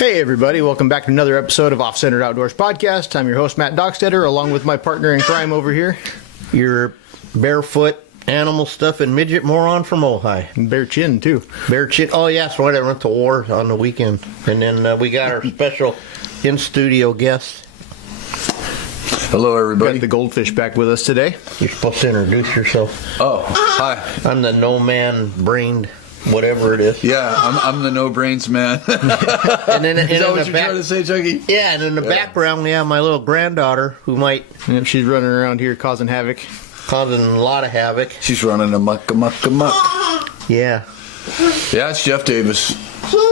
Hey everybody, welcome back to another episode of OffCentered Outdoors Podcast. I'm your host, Matt Dockstetter, along with my partner in crime over here, your barefoot animal stuff and midget moron from Ojai. and Bear Chin, too. Bear Chin. Oh, yeah, that's right. I went to war on the weekend. And then we got our special in-studio guest. Hello, everybody. Got the goldfish back with us today. You're supposed to introduce yourself. Oh, hi. I'm the no-man-brained whatever it is. Yeah, I'm the no brains man. And then Is that what you're trying to say, Chucky? Yeah, and in the background we have my little granddaughter who might Yep, she's running around here causing havoc. causing a lot of havoc. She's running amok. Yeah, Yeah, it's Jeff Davis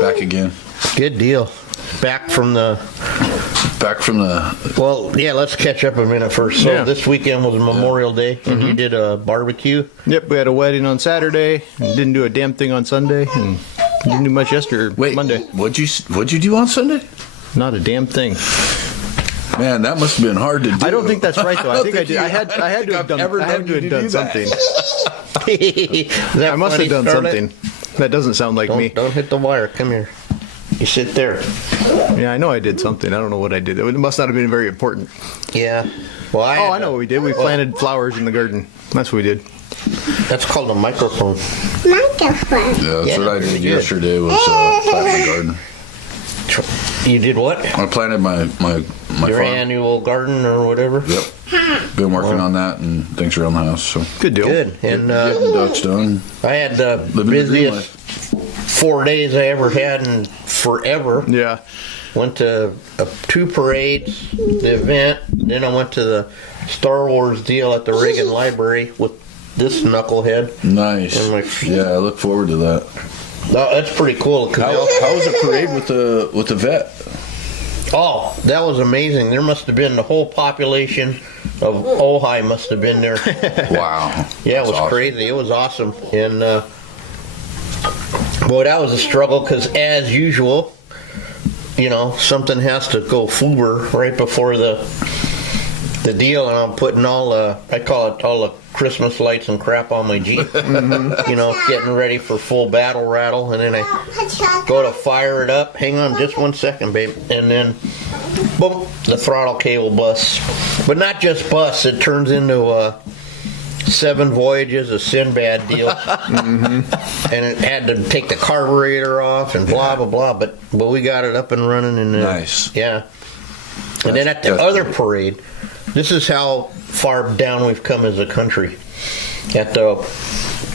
back again. good deal. Back from the... Well, yeah, let's catch up a minute first. So Yeah. this weekend was Memorial Day, and you did a barbecue. Yep, we had a wedding on Saturday, and didn't do a damn thing on Sunday, and didn't do much yesterday, Wait, Monday. What'd you do on Sunday? Not a damn thing. Man, that must have been hard to do. I don't think that's right, though. I think I did. I had to I've have done, ever I had to known you have to done do that. something. I I must have done something. That doesn't sound like me. Don't hit the wire. Come here. You sit there. Yeah, I know I did something. I don't know what I did. It must not have been very important. Yeah. Well, I know what we did. We planted flowers in the garden. That's what we did. That's called a microphone. Yeah, that's Yeah, what I pretty did good. yesterday was plant my garden. You did what? I planted my Your farm. annual garden or whatever? Yep. Been working on that and things around the house. So Good deal. Good. And getting Dutch done. I had the Living the dream busiest 4 days I ever had in forever. Yeah. Went to 2 parades, the event, then I went to the Star Wars deal at the Reagan Library with this knucklehead. Nice. And Yeah, I look forward to that. That's pretty cool. 'Cause How was the parade with the vet? Oh, that was amazing. There must have been the whole population of Ojai must have been there. Wow. Yeah, it That's was awesome. crazy. It was awesome. And, boy, that was a struggle because, as usual, you know, something has to go foober right before the deal. And I'm putting I call it all the Christmas lights and crap on my Jeep. You know, getting ready for full battle rattle. And then I go to fire it up. Hang on just 1 second, babe. And then, boom, the throttle cable busts. But not just busts. It turns into 7 voyages of Sinbad deal. And it had to take the carburetor off and blah, blah, blah. But we got it up and running. And Nice. Yeah. And then at the That's other good. parade, this is how far down we've come as a country. At the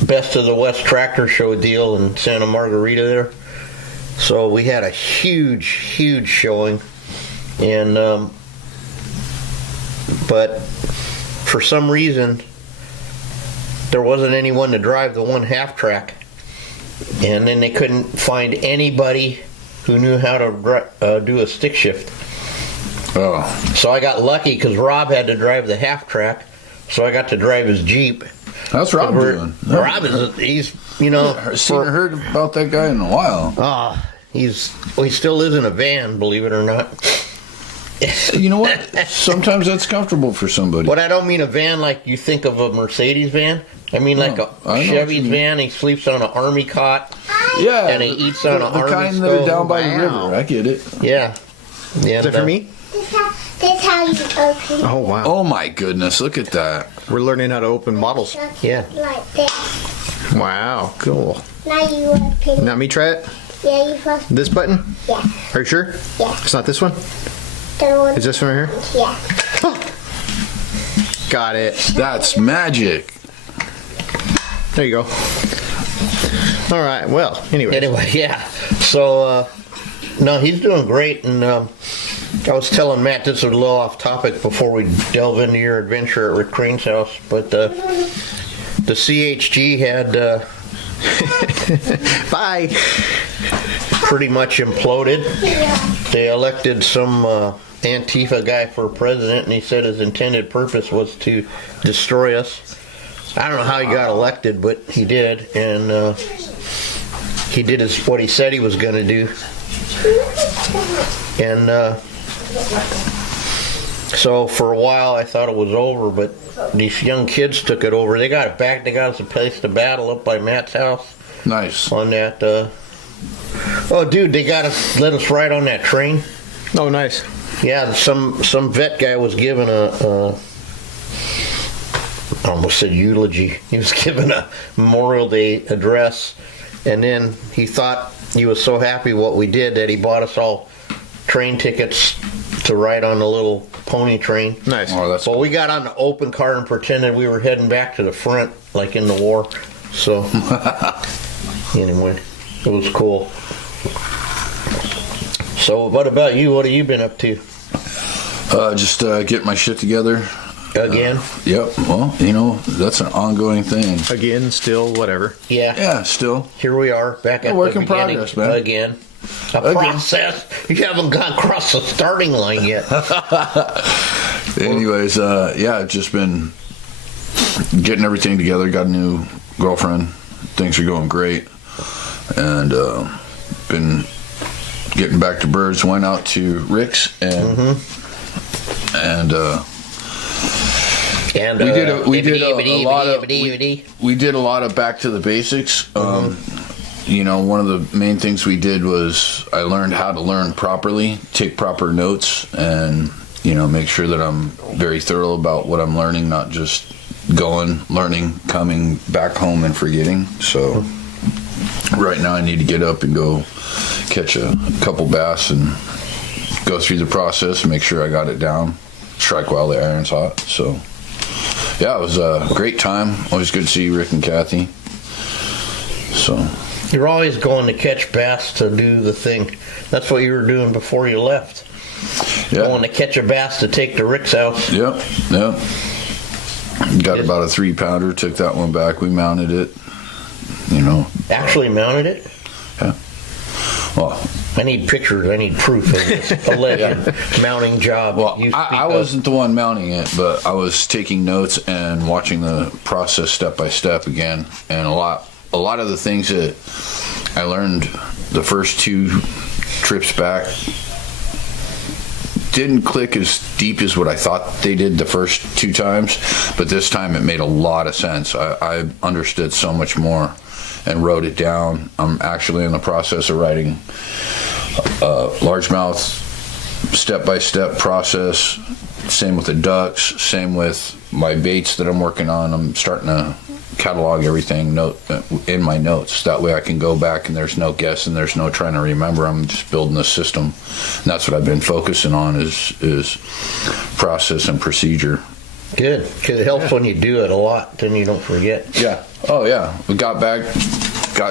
Best of the West Tractor Show deal in Santa Margarita there. So we had a huge, huge showing. And, but for some reason, there wasn't anyone to drive the 1/2 track. And then they couldn't find anybody who knew how to do a stick shift. Oh, So I got lucky because Rob had to drive the 1/2 track, so I got to drive his Jeep. how's Rob doing? Rob he's, you know, Seen or heard about that guy in a while. he still lives in a van, believe it or not. You know what? Sometimes that's comfortable for somebody. But I don't mean a van like you think of a Mercedes van. I mean like No, I know a what Chevy's you mean. van. He sleeps on an army cot. Yeah, And he eats on the an army kind that are stove. down by the Wow. river. I get it. Yeah. Yeah. Is that for me? This how you open. Oh, wow. Oh my goodness! Look at that. We're learning how to open bottles. Yeah. Like this. Wow, cool. Now you open. Now me try it? Yeah, you first. This button? Yeah. Are you sure? Yeah. It's not this one? The one. Is this one right here? Yeah. Got it. That's magic. There you go. All right, well, anyway. Anyway, yeah. So, no, he's doing great. And I was telling Matt, this is a little off topic before we delve into your adventure at Rick Crane's house, but the CHG had Bye. pretty much imploded. They elected some Antifa guy for president, and he said his intended purpose was to destroy us. I don't know how he got elected, but he did, and he did what he said he was going to do. And so for a while I thought it was over, but these young kids took it over. They got it back. They got us a place to battle up by Matt's house Nice. on that. Oh, dude, they let us ride on that train. Oh, nice. Yeah, some vet guy was giving I almost said eulogy. He was giving a Memorial Day address, and then he thought he was so happy what we did that he bought us all train tickets to ride on the little pony train. Nice. Oh, that's Well, we got on the open car and pretended we were heading back to the front, like in the war. So, anyway, it was cool. So, what about you? What have you been up to? just get my shit together. Again? Yep. Well, that's an ongoing thing. Again, still, whatever. Yeah. Yeah, still. Here we are, back at work the in beginning progress, man. again. Process. You haven't got across the starting line yet. Anyways, I've just been getting everything together. Got a new girlfriend. Things are going great. And been getting back to birds. Went out to Rick's and And we did a lot of back to the basics. One of the main things we did was I learned how to learn properly, take proper notes, and make sure that I'm very thorough about what I'm learning, not just going, learning, coming back home and forgetting. So right now I need to get up and go catch a couple bass and go through the process and make sure I got it down, strike while the iron's hot. So yeah, it was a great time. Always good to see Rick and Kathy. So you're always going to catch bass to do the thing. That's what you were doing before you left. yeah. Going to catch a bass to take to Rick's house. Yep. Got about a 3-pounder, took that one back, we mounted it, Actually mounted it? Yeah. Well, I need pictures. I need proof of this alleged mounting job. Well, you I speak of. wasn't the one mounting it, but I was taking notes and watching the process step by step again. And a lot of the things that I learned the first 2 trips back didn't click as deep as what I thought they did the first 2 times, but this time it made a lot of sense. I understood so much more and wrote it down. I'm actually in the process of writing a largemouth step-by-step process. Same with the ducks, same with my baits that I'm working on. I'm starting to catalog everything in my notes. That way I can go back and there's no guess and there's no trying to remember. I'm just building a system. And that's what I've been focusing on is process and procedure. Good, because it helps when you do it a lot, then you don't forget. Yeah. Oh, yeah. We got back,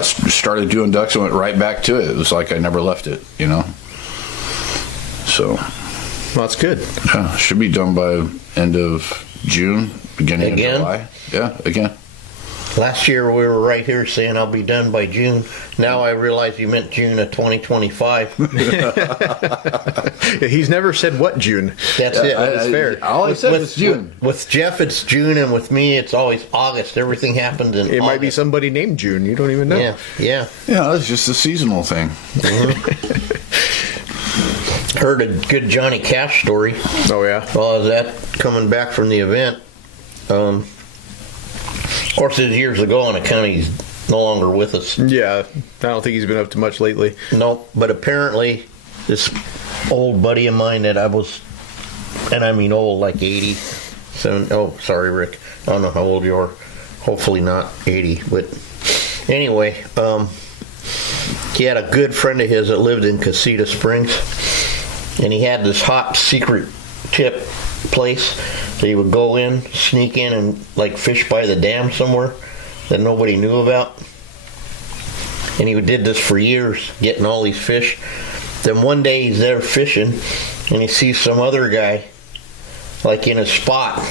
started doing ducks and went right back to it. It was like I never left it, So. Well, that's good. Yeah, should be done by end of June, beginning of July. Yeah, again. Last year we were right here saying I'll be done by June. Now I realize you meant June of 2025. He's never said what June. That's it. That's fair. All I said was June. With Jeff, it's June, and with me, it's always August. Everything happens in It August. might be somebody named June. You don't even know. Yeah. Yeah, that's just a seasonal thing. Heard a good Johnny Cash story. Oh, yeah? Well, is that coming back from the event? Of course, it was years ago, and he's no longer with us. Yeah. I don't think he's been up to much lately. No, but apparently, this old buddy of mine that I was, and I mean old, like 80. Oh, sorry, Rick. I don't know how old you are. Hopefully not 80. But anyway, he had a good friend of his that lived in Casita Springs. And he had this hot secret tip place that he would go in, sneak in, and like fish by the dam somewhere that nobody knew about. And he did this for years, getting all these fish. Then one day he's there fishing, and he sees some other guy like in his spot.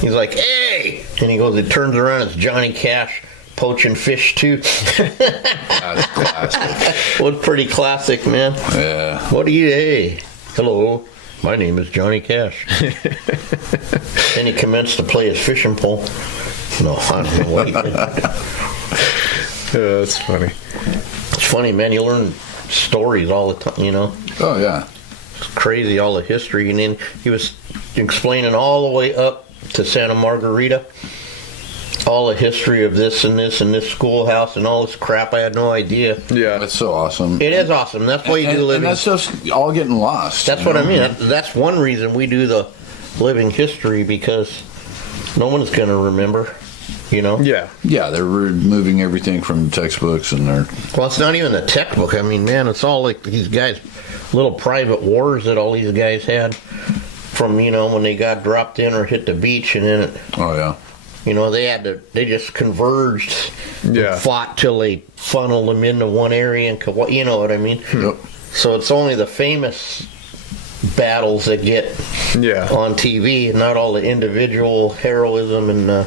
He's like, "Hey!" And he goes, it turns around, it's Johnny Cash poaching fish too. That's classic. Well, pretty classic, man. Yeah. What do you, hey, hello, my name is Johnny Cash. Then he commenced to play his fishing pole. No, I don't know what he did. That's funny. It's funny, man, you learn stories all the time, Oh, yeah. It's crazy, all the history. And then he was explaining all the way up to Santa Margarita, all the history of this and this and this schoolhouse and all this crap. I had no idea. Yeah. That's so awesome. It is awesome. That's why you do living. And that stuff's all getting lost. That's what I mean. That's one reason we do the living history, because no one's going to remember, you know? Yeah. Yeah, they're removing everything from textbooks and they're... Well, it's not even the textbook. I mean, man, it's all like these guys, little private wars that all these guys had from, you know, when they got dropped in or hit the beach, and then it, Oh, yeah. you know, they just converged Yeah. and fought till they funneled them into one area, and you know what I mean? Yep. So it's only the famous battles that get Yeah. on TV, and not all the individual heroism and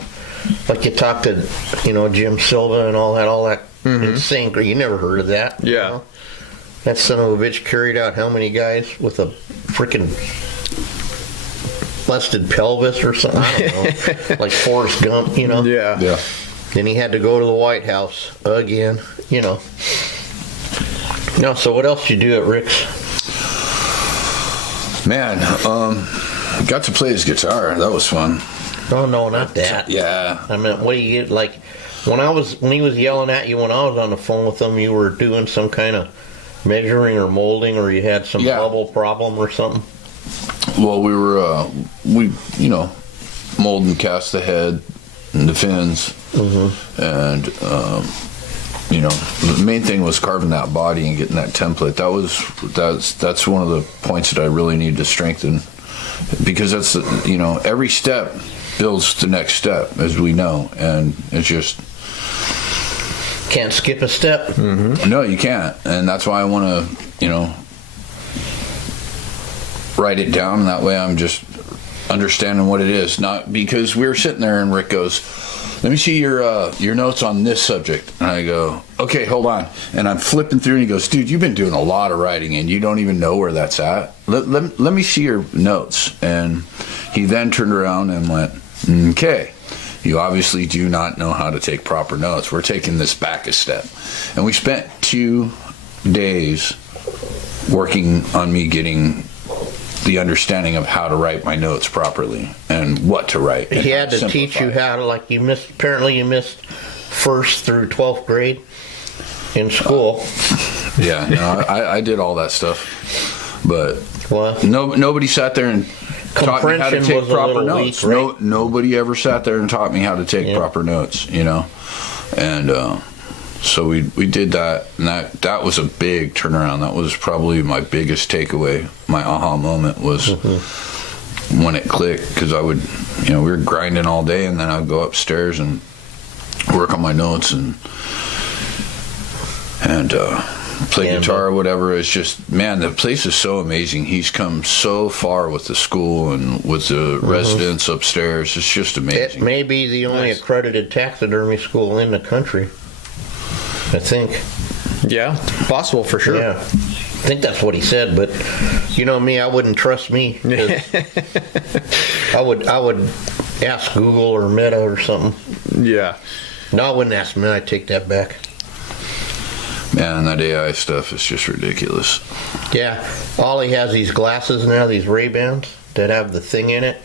like you talked to, you know, Jim Silva and all that insane. You never heard of that? you Yeah. know? That son of a bitch carried out how many guys with a freaking busted pelvis or something? I don't know. Like Forrest Gump, you know? Yeah. Yeah. Then he had to go to the White House again, you know. No, so what else you do at Rick's? Man, got to play his guitar. That was fun. Oh, no, not that. Yeah. I mean, what do you get? Like, when he was yelling at you when I was on the phone with him, you were doing some kind of measuring or molding, or you had some Yeah. bubble problem or something? Well, we were, you know, mold and cast the head and the fins. And, you know, the main thing was carving that body and getting that template. That's one of the points that I really need to strengthen, because that's, you know, every step builds the next step, as we know, and it's just Can't skip a step. no, you can't, and that's why I want to, you know, write it down, and that way I'm just understanding what it is. Not because we were sitting there and Rick goes, "Let me see your notes on this subject," and I go, "Okay, hold on," and I'm flipping through, and he goes, "Dude, you've been doing a lot of writing, and you don't even know where that's at. Let me see your notes." And he then turned around and went, "Okay, you obviously do not know how to take proper notes. We're taking this back a step." And we spent 2 days working on me getting the understanding of how to write my notes properly and what to write. He had to teach you how to, like, apparently you missed 1st through 12th grade in school. Yeah, no, I did all that stuff, but What? nobody sat there and taught me how to Comprehension take was a proper little notes. weak, right? Nobody ever sat there and taught me how to take Yeah. proper notes, you know. And so we did that, and that was a big turnaround. That was probably my biggest takeaway. My aha moment was when it clicked, because I would, you know, we were grinding all day, and then I'd go upstairs and work on my notes and play guitar or whatever. It's just, man, the place is so amazing. He's come so far with the school and with the residents upstairs. It's just It amazing. may be the only accredited taxidermy school in the country, I think. Yeah. Possible for sure. Yeah. I think that's what he said, but you know me, I wouldn't trust me. 'Cause I would ask Google or Meta or something. Yeah. No, I wouldn't ask Meta. I'd take that back. Man, that AI stuff is just ridiculous. Yeah. Ollie has these glasses now, these Ray-Bans that have the thing in it.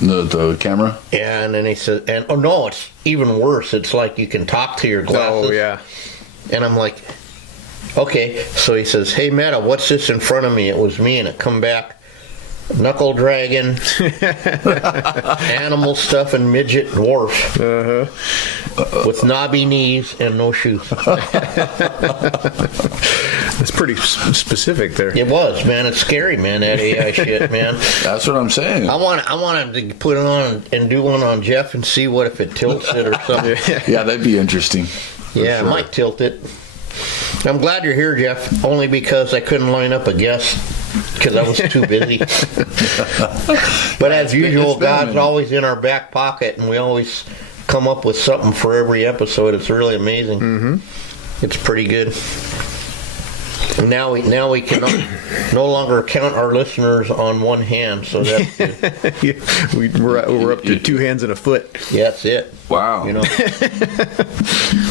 The camera? Yeah, and then he said, and oh no, it's even worse. It's like you can talk to your glasses. Oh, yeah. And I'm like, okay. So he says, "Hey Meta, what's this in front of me?" It was me, and it come back, knuckle dragon, animal stuff, and midget dwarf with knobby knees and no shoes. It's pretty specific there. It was, man. It's scary, man. That AI shit, man. That's what I'm saying. I want him to put it on and do one on Jeff and see what if it tilts it or something. Yeah, that'd be interesting. Yeah, sure. it might tilt it. I'm glad you're here, Jeff, only because I couldn't line up a guest because I was too busy. But as usual, God's always in our back pocket, and we always come up with something for every episode. It's really amazing. Mm-hmm. It's pretty good. And now we can no longer count our listeners on one hand, so that's good. We're up to 2 hands and a foot. Yeah, that's it. Wow. You know,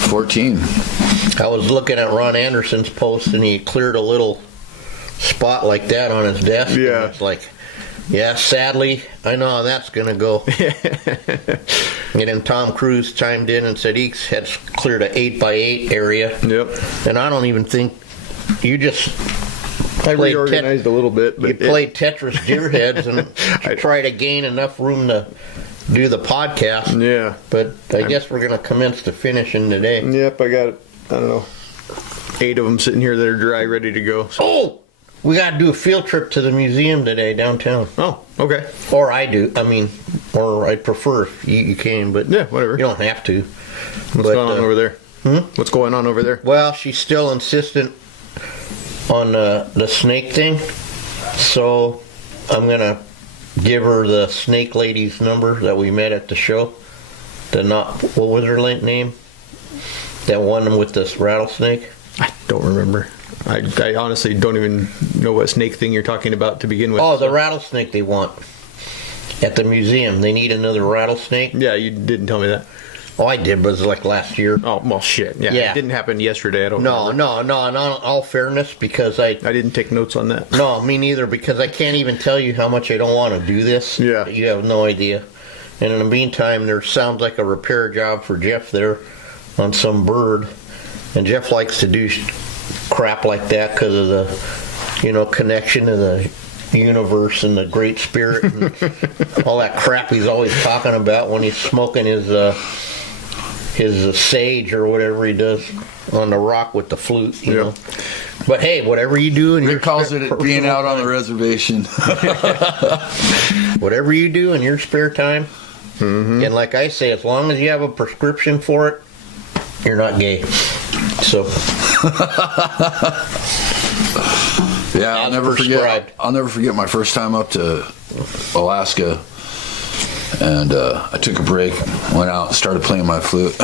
14. I was looking at Ron Anderson's post, and he cleared a little spot like that on his desk. Yeah. And it's like, yeah, sadly, I know how that's going to go. And then Tom Cruise chimed in and said he had cleared an 8x8 area. Yep. And I don't even think you just I reorganized a little bit. But you played Tetris Deer Heads and try to gain enough room to do the podcast. Yeah. But I guess we're going to commence the finishing today. Yep, I got, I don't know, 8 of them sitting here that are dry, ready to go. So. Oh! We got to do a field trip to the museum today downtown. Oh, okay. Or I do. I mean, or I'd prefer if you came, but Yeah, whatever. you don't have to. What's going on over there? What's going on over there? Well, she's still insistent on the snake thing, so I'm going to give her the snake lady's number that we met at the show. What was her name? That one with this rattlesnake? I don't remember. I honestly don't even know what snake thing you're talking about to begin with. Oh, the rattlesnake they want at the museum. They need another rattlesnake. Yeah, you didn't tell me that. Oh, I did, but it was like last year. Oh, well, shit. Yeah, Yeah. It didn't happen yesterday. I don't No, remember. no, in all fairness, because I didn't take notes on that. No, me neither, because I can't even tell you how much I don't want to do this. Yeah. You have no idea. And in the meantime, there sounds like a repair job for Jeff there on some bird. And Jeff likes to do crap like that because of the, connection to the universe and the great spirit and all that crap he's always talking about when he's smoking his sage or whatever he does on the rock with the flute, you know. But hey, whatever you do in He your calls it being out on the reservation. whatever you do in your spare time, and like I say, as long as you have a prescription for it, you're not gay. So Yeah, As prescribed. I'll never forget my first time up to Alaska, and I took a break, went out, and started playing my flute.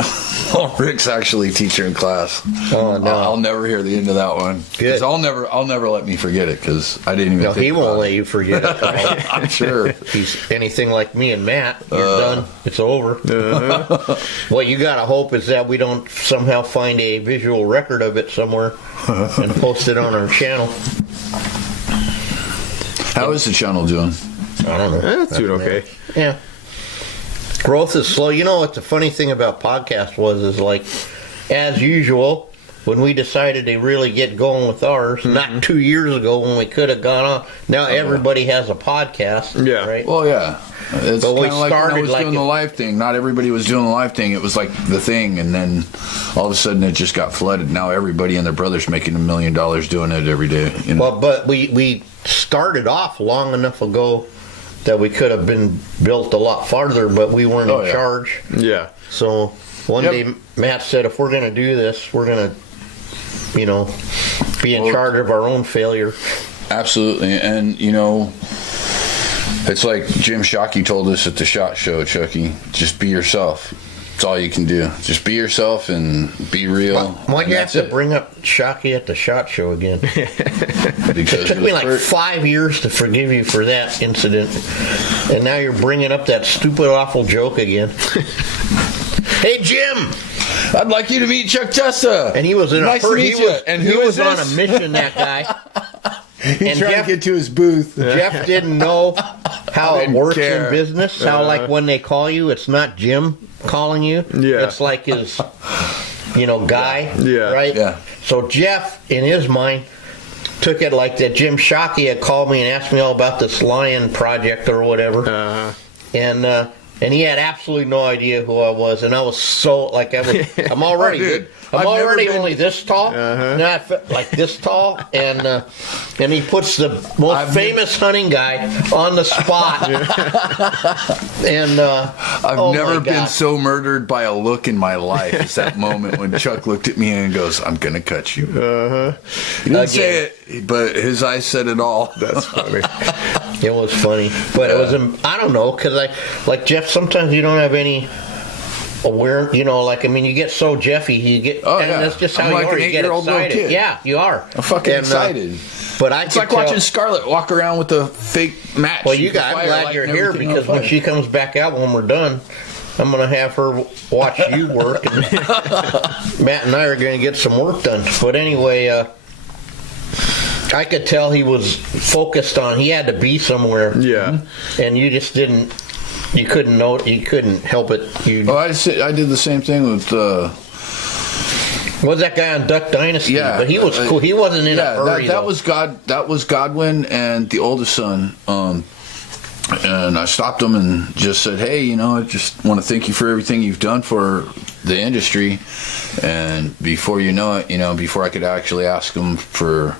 Rick's actually teacher in class. Oh no, I'll never hear the end of that one. Good. 'Cause I'll never let me forget it because I didn't even. no, think he won't about let it. you forget it. I'm sure. If he's anything like me and Matt, you're done. It's over. What you gotta hope is that we don't somehow find a visual record of it somewhere and post it on our channel. How is the channel doing? I don't know. That's doing okay. Yeah. Growth is slow. You know what the funny thing about podcast is like, as usual, when we decided to really get going with ours, not 2 years ago when we could have gone on, now everybody has a podcast. Yeah. Right? Well, yeah. It's But we kind of like when I started was like doing the live thing. Not everybody was doing the live thing. It was like the thing, and then all of a sudden it just got flooded. Now everybody and their brother's making $1 million doing it every day. You know? Well, but we started off long enough ago that we could have been built a lot farther, but we weren't in charge. Yeah. So one Yep. day Matt said, if we're going to do this, we're going to, be in charge of our own failure. Absolutely. And, it's like Jim Shockey told us at the SHOT Show, Chucky, just be yourself. That's all you can do. Just be yourself and be real. Why'd you have to bring up Shockey at the SHOT Show again? Because It took me like 5 years to forgive you for that incident, and now you're bringing up that stupid, awful joke again. Hey, Jim! I'd like you to meet Chuck Testa. And he was in nice a to hurry. meet you. And He who was is on a this? mission, that guy. He's and trying Jeff- to get to his booth. Jeff didn't know how it didn't works care. in business. How, like, when they call you, it's not Jim calling you. Yeah. It's like his, guy. Yeah. Right? Yeah. So Jeff, in his mind, took it like that Jim Shockey had called me and asked me all about this lion project or whatever. And he had absolutely no idea who I was, and I was so I'm already Dude, I'm I've never already been- only this tall, and I felt like this tall, and he puts the most famous hunting guy on the spot, and I've never been so murdered by a look in my life as that moment when Chuck looked at me and goes, "I'm gonna cut you." He didn't say it, but his eyes said it all. That's funny. It was funny, but it was I don't know, because like Jeff, sometimes you don't have any aware, you get so Jeffy, you get, and that's just how I'm you like are. an You get 8-year-old little excited. kid. Yeah, you are. I'm fucking And, excited. But I It's could like tell- watching Scarlett walk around with a fake match. Well, You can I'm fire glad light you're and here, everything because on when fire. she comes back out, when we're done, I'm going to have her watch you work, and Matt and I are going to get some work done. But anyway, I could tell he was focused on. He had to be somewhere. Yeah. And you just didn't. You couldn't know. You couldn't help it. I did the same thing with. Was that guy on Duck Dynasty? Yeah, but he was cool. He wasn't in a hurry. That was That was Godwin and the oldest son. And I stopped him and just said, "Hey, I just want to thank you for everything you've done for the industry." And before you know it, before I could actually ask him for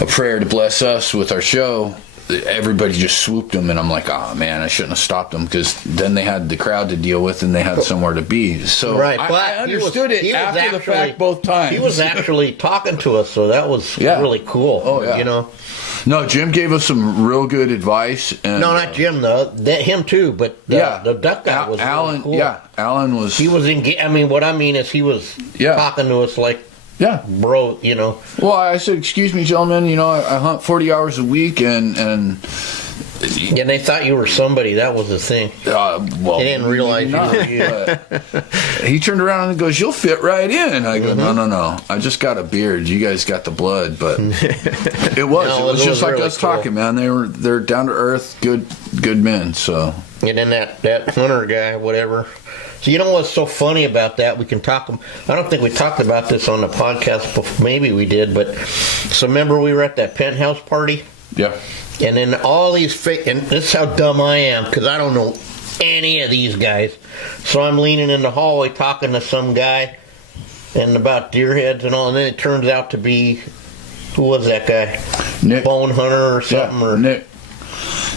a prayer to bless us with our show, everybody just swooped him, and I'm like, "Oh man, I shouldn't have stopped him," because then they had the crowd to deal with, and they had somewhere to be. So right, I understood it after the fact both times. He was actually talking to us, so that was really cool. Oh yeah, No, Jim gave us some real good advice. And, no, not Jim though. Him too, but the duck guy was Alan. Really cool. Yeah, Alan was. He was in. I mean, what I mean is he was talking to us like. Yeah, bro. Well, I said, "Excuse me, gentlemen. I hunt 40 hours a week, and they thought you were somebody. That was the thing. Well, they didn't realize you were you. He turned around and goes, "You'll fit right in." I go, "No. I just got a beard. You guys got the blood." But it was just like really us talking, man. They're down to earth, good men. So and then that hunter guy, whatever. So what's so funny about that? We can talk. I don't think we talked about this on the podcast. Before. Maybe we did, but so remember we were at that penthouse party. Yeah. And then all these fake, and this is how dumb I am because I don't know any of these guys. So I'm leaning in the hallway talking to some guy and about deer heads and all, and then it turns out to be, who was that guy? Nick. Bone Hunter or something? Yeah, or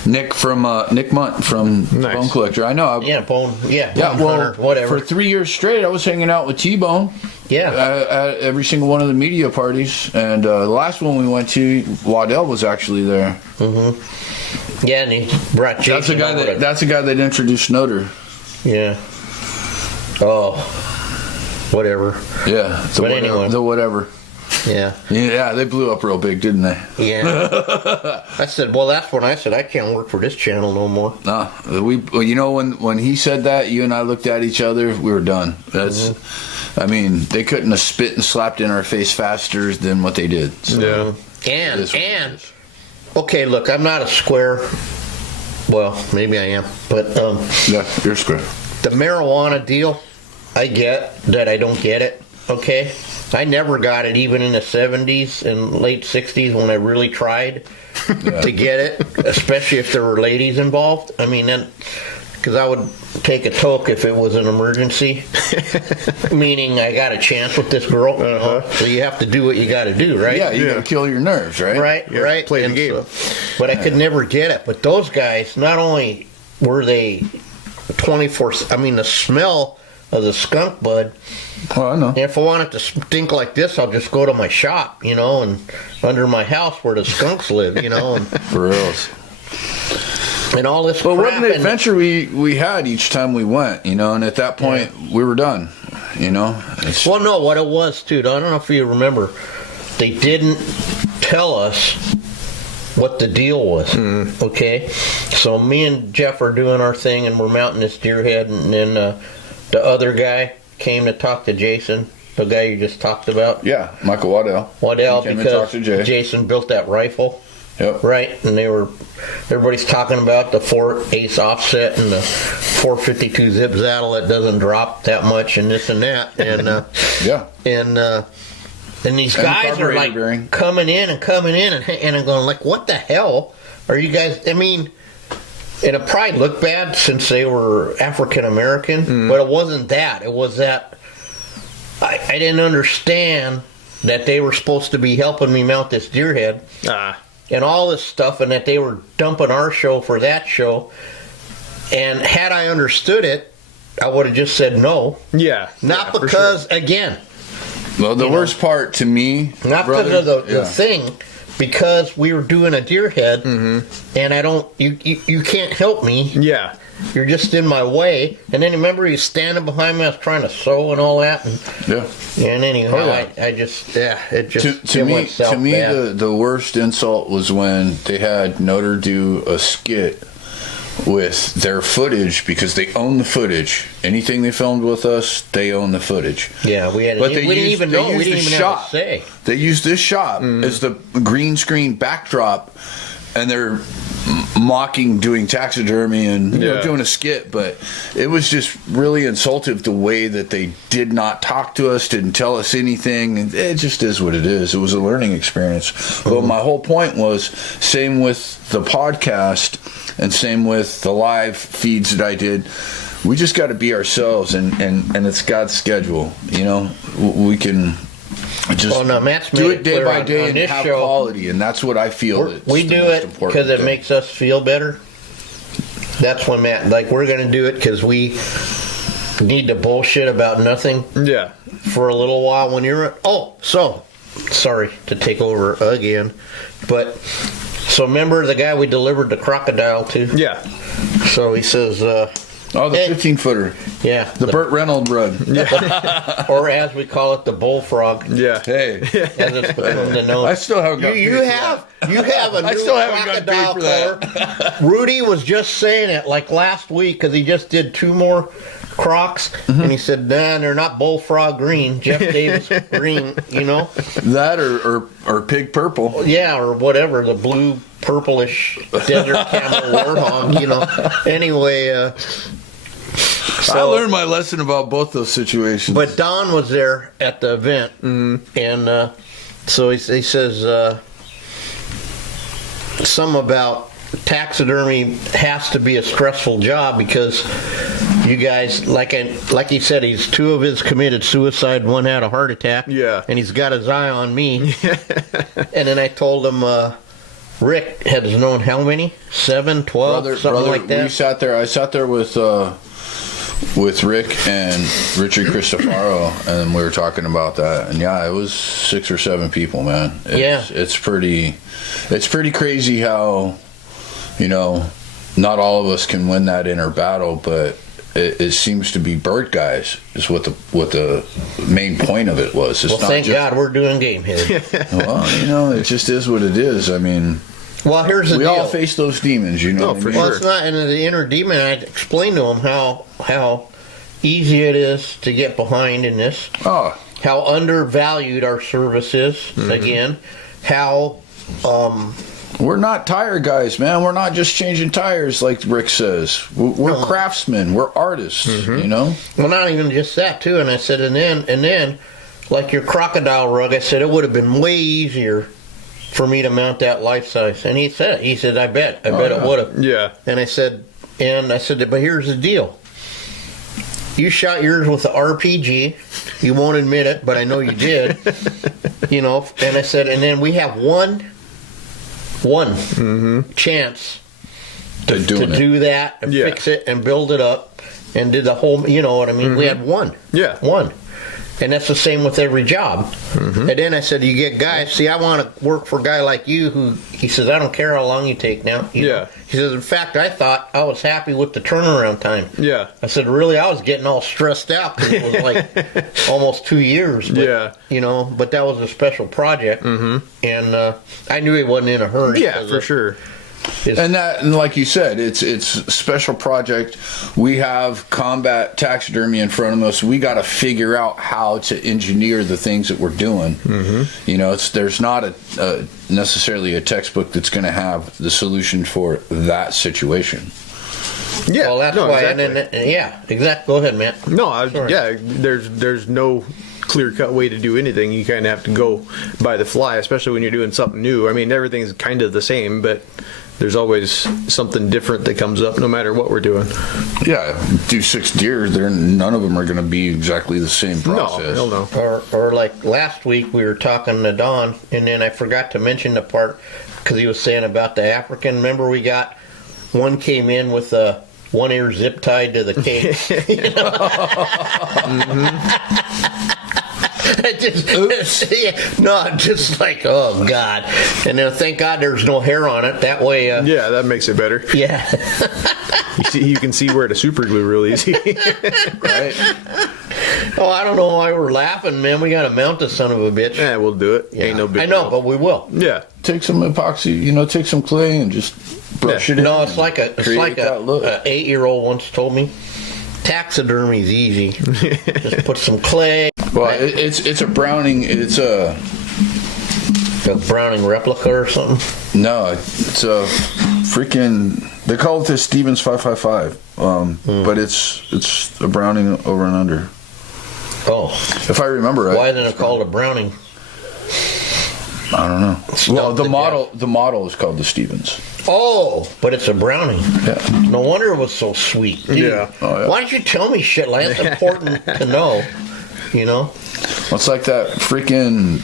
Nick from Nick Munt from Bone Collector. I know. Bone well, Hunter, whatever. For 3 years straight, I was hanging out with T-Bone. Yeah. At every single one of the media parties, and the last one we went to, Waddell was actually there. Mm-hmm. Yeah, and he brought Jason. That's the guy that introduced Noter. Yeah. Oh. Whatever. Yeah. Anyway. The whatever. Yeah. Yeah, they blew up real big, didn't they? Yeah. I said, well, that's when I said I can't work for this channel no more. No, when he said that, you and I looked at each other. We were done. That's. Mm-hmm. I mean, they couldn't have spit and slapped in our face faster than what they did. So. Yeah. And okay, look, I'm not a square. Well, maybe I am, but yeah, you're square. The marijuana deal, I get that. I don't get it. Okay. I never got it, even in the 70s and late 60s when I really tried to get it, especially if there were ladies involved. I mean, then, because I would take a toke if it was an emergency, meaning I got a chance with this girl. So you have to do what you got to do, right? Yeah, you got to kill your nerves, right? Right. Play the game. But I could never get it. But those guys, not only were they 24, I mean, the smell of the skunk bud. Oh, I know. And if I want it to stink like this, I'll just go to my shop, and under my house where the skunks live, and for reals. And all this. Well, what an adventure we had each time we went, and at that point we were done, Well, no, what it was, too. I don't know if you remember, they didn't tell us what the deal was. Okay, so me and Jeff are doing our thing, and we're mounting this deer head, and then the other guy came to talk to Jason, the guy you just talked about. Yeah, Michael Waddell. Because Jason built that rifle. Yep. Right, and everybody's talking about the 4/8 offset and the 452 zip saddle that doesn't drop that much and this and that, and and these guys are like coming in, and I'm going like, what the hell are you guys? I mean. And it probably looked bad since they were African American, but it wasn't that. It was that I didn't understand that they were supposed to be helping me mount this deer head and all this stuff, and that they were dumping our show for that show. And had I understood it, I would have just said no. Yeah. Not because, again. Well, the worst part to me. Not because of the thing. Because we were doing a deer head, and I don't, you can't help me. Yeah. You're just in my way. And then remember, he's standing behind me. I was trying to sew and all that. And anyhow, I just, it just to me, the worst insult was when they had Noter do a skit with their footage because they own the footage. Anything they filmed with us, they own the footage. Yeah, we didn't even know. We didn't even have to say. They used this shot as the green screen backdrop, and they're mocking doing taxidermy and doing a skit, but it was just really insultive the way that they did not talk to us, didn't tell us anything, and it just is what it is. It was a learning experience. But my whole point was, same with the podcast and same with the live feeds that I did, we just got to be ourselves, and it's God's schedule. We can just Matt's do made it day by day and have show, quality, and that's what I feel. We do it because it makes us feel better. That's when Matt, we're going to do it because we need to bullshit about nothing. Yeah. For a little while when you're. Sorry to take over again, but so remember the guy we delivered the crocodile to? Yeah. So he says. The 15-footer. Yeah. The Burt Reynolds run. Yeah. Or as we call it, the bullfrog. Yeah. Hey. As it's become to know. I still haven't got paid You have a new I still haven't got paid for that. Rudy was just saying it last week because he just did 2 more Crocs, and he said, "Nah, they're not bullfrog green, Jeff Davis green, That or pig purple. Yeah, or whatever, the blue purplish desert camel warthog, Anyway, I learned my lesson about both those situations. But Don was there at the event, and so he says something about taxidermy has to be a stressful job because you guys, like he said, 2 of his committed suicide, 1 had a heart attack. Yeah. And he's got his eye on me. And then I told him Rick has known how many? 7, 12, something like that. I sat there with Rick and Richard Cristofaro, and we were talking about that. And it was 6 or 7 people, man. It's pretty crazy how, not all of us can win that inner battle, but it seems to be bird guys is what the main point of it was. It's not thank God we're doing game here. Well, it just is what it is. I mean, here's the deal. We all face those demons, for sure. It's not, and the inner demon, I explained to him how easy it is to get behind in this. Oh. How undervalued our service is, again. How... we're not tire guys, man. We're not just changing tires like Rick says. We're craftsmen. We're artists, Well, not even just that, too. And I said, and then, like your crocodile rug, I said, it would have been way easier for me to mount that life size. And he said, I bet it would have. Yeah. And I said, but here's the deal. You shot yours with the RPG. You won't admit it, but I know you did. And I said, and then we have one chance to do that and fix it and build it up and did the whole, you know what I mean? We had one. Yeah. One. And that's the same with every job. And then I said, you get guys, see, I want to work for a guy like you who, he says, I don't care how long you take now. You know? He says, in fact, I thought I was happy with the turnaround time. Yeah. I said, really, I was getting all stressed out because it was like almost 2 years. But, but that was a special project. And I knew he wasn't in a hurry. Yeah, for sure. And like you said, it's a special project. We have combat taxidermy in front of us. We got to figure out how to engineer the things that we're doing. There's not necessarily a textbook that's going to have the solution for that situation. Yeah, well, that's why. Exactly. Exactly. Go ahead, Matt. No, there's no clear-cut way to do anything. You kind of have to go by the fly, especially when you're doing something new. I mean, everything's kind of the same, but there's always something different that comes up no matter what we're doing. Yeah, do 6 deer, none of them are going to be exactly the same process. No. Or like last week we were talking to Don, and then I forgot to mention the part because he was saying about the African. Remember we got one came in with a one ear zip tied to the cage. Just like, oh God. And then thank God there's no hair on it. That way. Yeah, that makes it better. Yeah. you can see where to super glue real easy. Right. Oh, I don't know why we're laughing, man. We got to mount this son of a bitch. Yeah, we'll do it. Yeah. Ain't no big I know, deal. but we will. Yeah. Take some epoxy, take some clay and just brush it in. No, it's like a Create that look. 8-year-old once told me. Taxidermy's easy. Just put some clay. Well, it's a Browning. It's a Browning replica or something. no. It's a freaking. They call it the Stevens 555. But it's a Browning over and under. Oh, If I remember right. why isn't it called a Browning? I don't know. Well, to the model is called the Stevens. Oh, but it's a Browning. Yeah. No wonder it was so sweet. Dude, Yeah. Oh, yeah. Why don't you tell me shit like that's important to know? You know? Well, it's like that freaking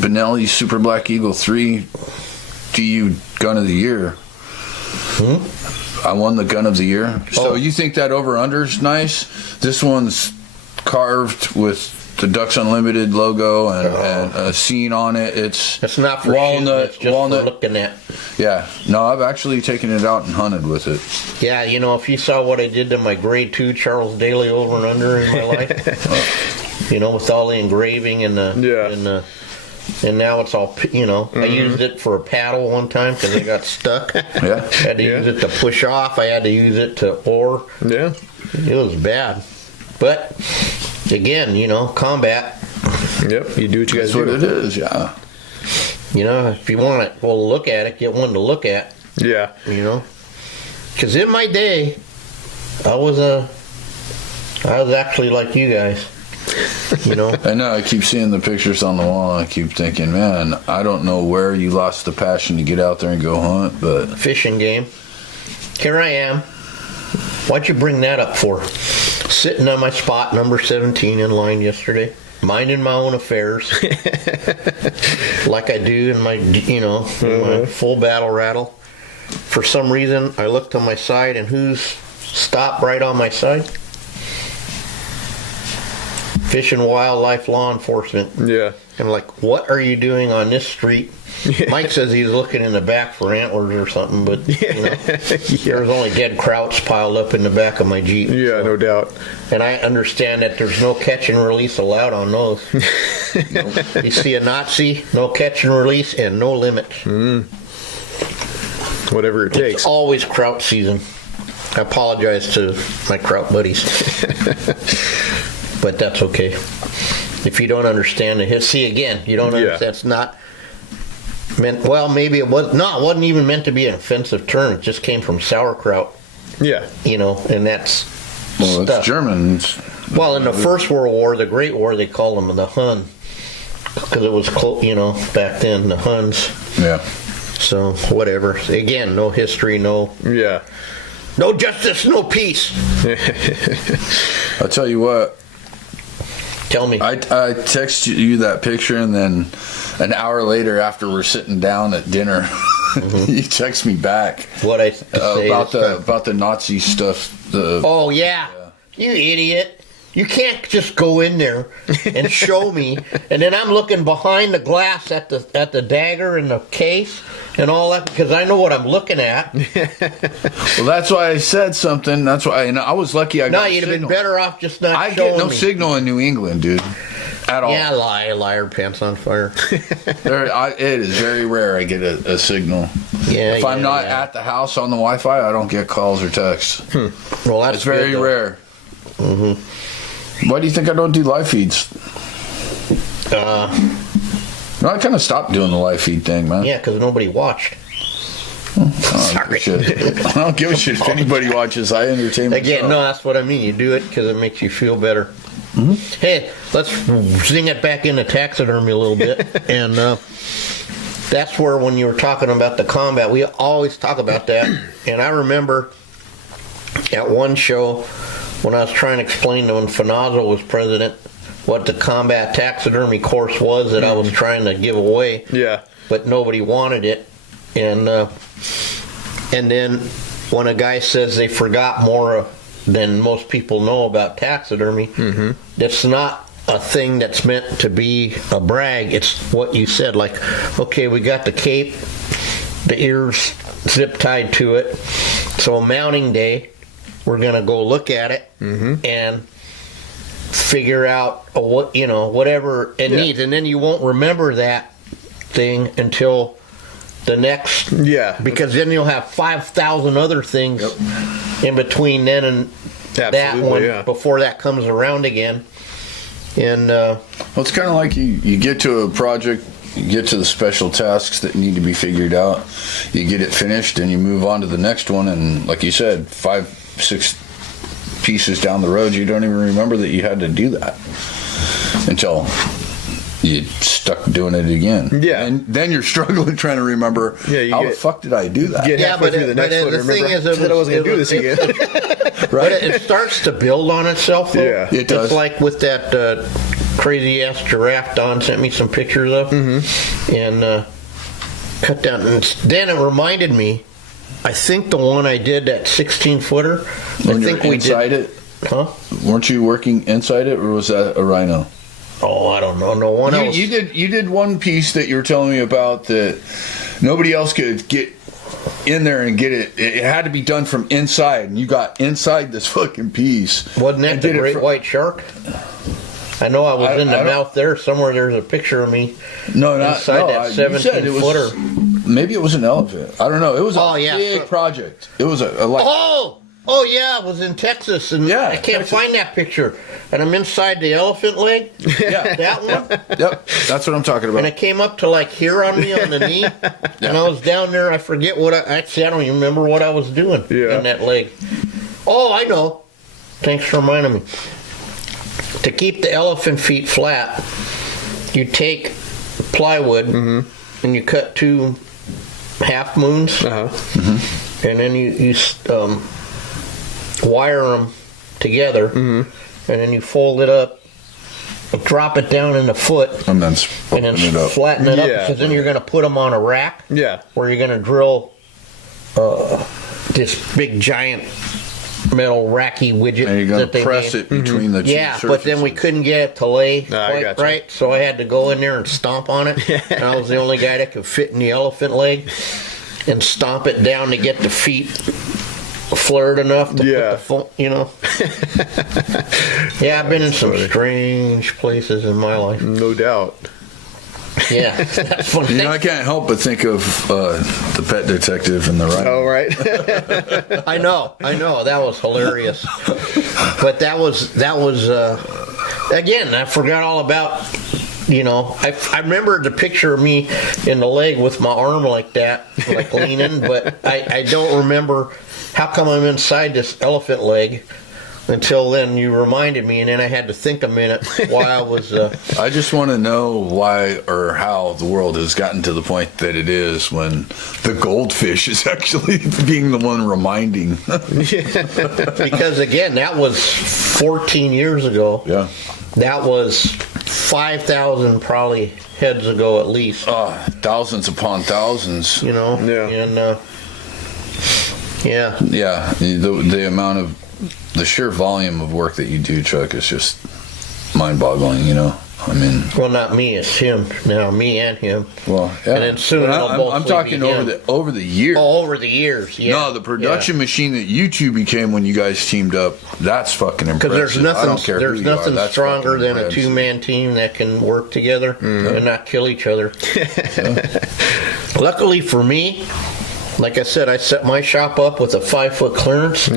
Benelli Super Black Eagle 3 DU Gun of the Year. I won the Gun of the Year. So Oh. you think that over-under's nice? This one's carved with the Ducks Unlimited logo and a scene on it. It's not for walnut. shooting, it's just walnut. for looking at. Yeah. No, I've actually taken it out and hunted with it. Yeah, you know, if you saw what I did to my grade 2 Charles Daly over and under in my life, you know, with all the engraving and the and now it's all, you know, I used it for a paddle one time because it got stuck. Yeah. I had to use it to push off. I had to use it to oar. Yeah. It was bad. But, again, you know, combat, Yep. You do what you guys That's what do. it is, yeah. you know, if you want to look at it, get one to look at, Yeah. you know. Because in my day, I was actually like you guys, you know. I know, I keep seeing the pictures on the wall. I keep thinking, man, I don't know where you lost the passion to get out there and go hunt, but Fishing game. Here I am. Why'd you bring that up for? Sitting on my spot, number 17 in line yesterday, minding my own affairs, like I do in my, you know, in my full battle rattle. For some reason, I looked on my side, and who's stopped right on my side? Fish and Wildlife Law Enforcement. Yeah. I'm like, what are you doing on this street? Mike says he's looking in the back for antlers or something, but you know, there's only dead krauts piled up in the back of my Jeep. Yeah, so. no doubt. And I understand that there's no catch and release allowed on those. You see a Nazi, no catch and release, and no limit. Whatever it takes. It's always kraut season. I apologize to my kraut buddies, but that's okay. If you don't understand it, see again, you don't understand. It's not meant. Well, maybe it was not. It wasn't even meant to be an offensive term. It just came from sauerkraut. Yeah. You know, and that's well, stuff. it's German. Well, in the First World War, the Great War, they called them the Hun because it was you know, back then the Huns. Yeah. So whatever. Again, no history, no justice, no peace. I'll tell you what. Tell me. I texted you that picture, and then an hour later, after we're sitting down at dinner, you text me back What I say about the Nazi stuff. Oh yeah, you idiot! You can't just go in there and show me, and then I'm looking behind the glass at the dagger and the case and all that because I know what I'm looking at. Well, that's why I said something. That's why I was lucky. No, you'd have been better off just not. I showing get no me. signal in New England, dude, at all. Yeah, liar, pants on fire. It is very rare I get a signal. Yeah, If I'm not yeah. at the house on the Wi-Fi, I don't get calls or texts. Well, that's It's very good, though. rare. Why do you think I don't do live feeds? No, I kind of stopped doing the live feed thing, man. Yeah, because nobody watched. I don't give a shit if anybody watches. I entertain myself. Again, no, that's what I mean. You do it because it makes you feel better. Hey, let's zing it back into taxidermy a little bit. And that's where, when you were talking about the combat, we always talk about that. And I remember at one show when I was trying to explain to when Finazzo was president what the combat taxidermy course was that I was trying to give away. Yeah. But nobody wanted it. And then when a guy says they forgot more than most people know about taxidermy, that's not a thing that's meant to be a brag. It's what you said, like, okay, we got the cape, the ears zip tied to it, so mounting day, we're gonna go look at it and figure out what, you know, whatever it needs, and then you won't remember that thing until the next. Yeah. Because then you'll have 5,000 other things in between then and that Absolutely, one before that comes around again. And Well, it's kind of like you get to a project, you get to the special tasks that need to be figured out, you get it finished, and you move on to the next one. And like you said, 5-6 pieces down the road, you don't even remember that you had to do that until you stuck doing it again. Yeah. And then you're struggling trying to remember, how the fuck did I do that? Get halfway through the next one. the Remember, thing is, I said I wasn't going to do this again. But it starts to build on itself, though. Yeah. It does. It's like with that crazy ass giraffe Don sent me some pictures of, and cut down. And then it reminded me, I think the one I did, that 16-footer. When I you're think we inside did. it, Huh? weren't you working inside it, or was that a rhino? Oh, I don't know. No one else. You did one piece that you were telling me about that nobody else could get in there and get it. It had to be done from inside, and you got inside this fucking piece. Wasn't that and the did it great white shark? I know I was in the mouth there somewhere. There's a picture of me inside that 17-footer. Maybe it was an elephant. I don't know. It was a big project. It was a like. Oh yeah, I was in Texas, and I can't find that picture. And I'm inside the elephant leg. Yeah, that one. Yep, that's what I'm talking about. And it came up to like here on me on the knee, and I was down there. I forget what I don't even remember what I was doing in that leg. Oh, I know. Thanks for reminding me. To keep the elephant feet flat, you take plywood and you cut 2 half moons, and then you wire them together, and then you fold it up, drop it down in the foot, and then flatten it up, because then you're going to put them on a rack, where you're going to drill this big giant metal racky widget, and you're going to press it between the two surfaces. But then we couldn't get it to lay quite right, so I had to go in there and stomp on it. And I was the only guy that could fit in the elephant leg and stomp it down to get the feet flared enough to put the phone, I've been in some strange places in my life. No doubt. Yeah, that's funny. I can't help but think of the Pet Detective and the rhino. Oh, right. I know. That was hilarious. But that was again, I forgot all about, I remember the picture of me in the leg with my arm like that, like leaning, but I don't remember how come I'm inside this elephant leg. Until then, you reminded me, and then I had to think a minute while I was... I just want to know why or how the world has gotten to the point that it is when the goldfish is actually being the one reminding. Because, again, that was 14 years ago. Yeah. That was 5,000 probably heads ago at least. Thousands upon thousands. Yeah. And, Yeah, the amount of... The sheer volume of work that you do, Chuck, is just mind-boggling, I mean... Well, not me, it's him. Now, me and him. Well, yeah. And then soon I'm talking over the years. Oh, over the years, yeah. No, the production machine that you two became when you guys teamed up, that's fucking impressive. Because there's nothing stronger than a impressive. two-man team that can work together and not kill each other. Luckily for me... Like I said, I set my shop up with a 5-foot clearance.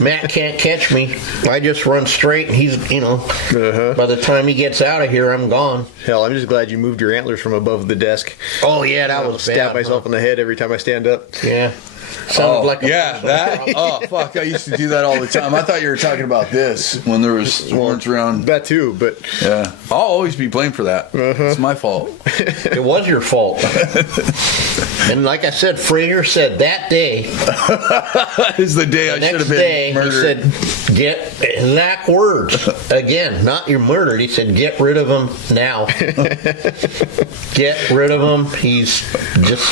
Matt can't catch me. I just run straight, and he's, by the time he gets out of here, I'm gone. Hell, I'm just glad you moved your antlers from above the desk. Oh, yeah, that was bad. Stab myself in the head every time I stand up. Yeah. Sounded like Oh, fuck, I used to do that all the time. I thought you were talking about this when there was horns around. That too, but... Yeah. I'll always be blamed for that. It's my fault. It was your fault. And like I said, Fraser said that day is the day I should have been murdered. He said, get exact words. Again, not you're murdered. He said, get rid of him now. Get rid of him. He's just...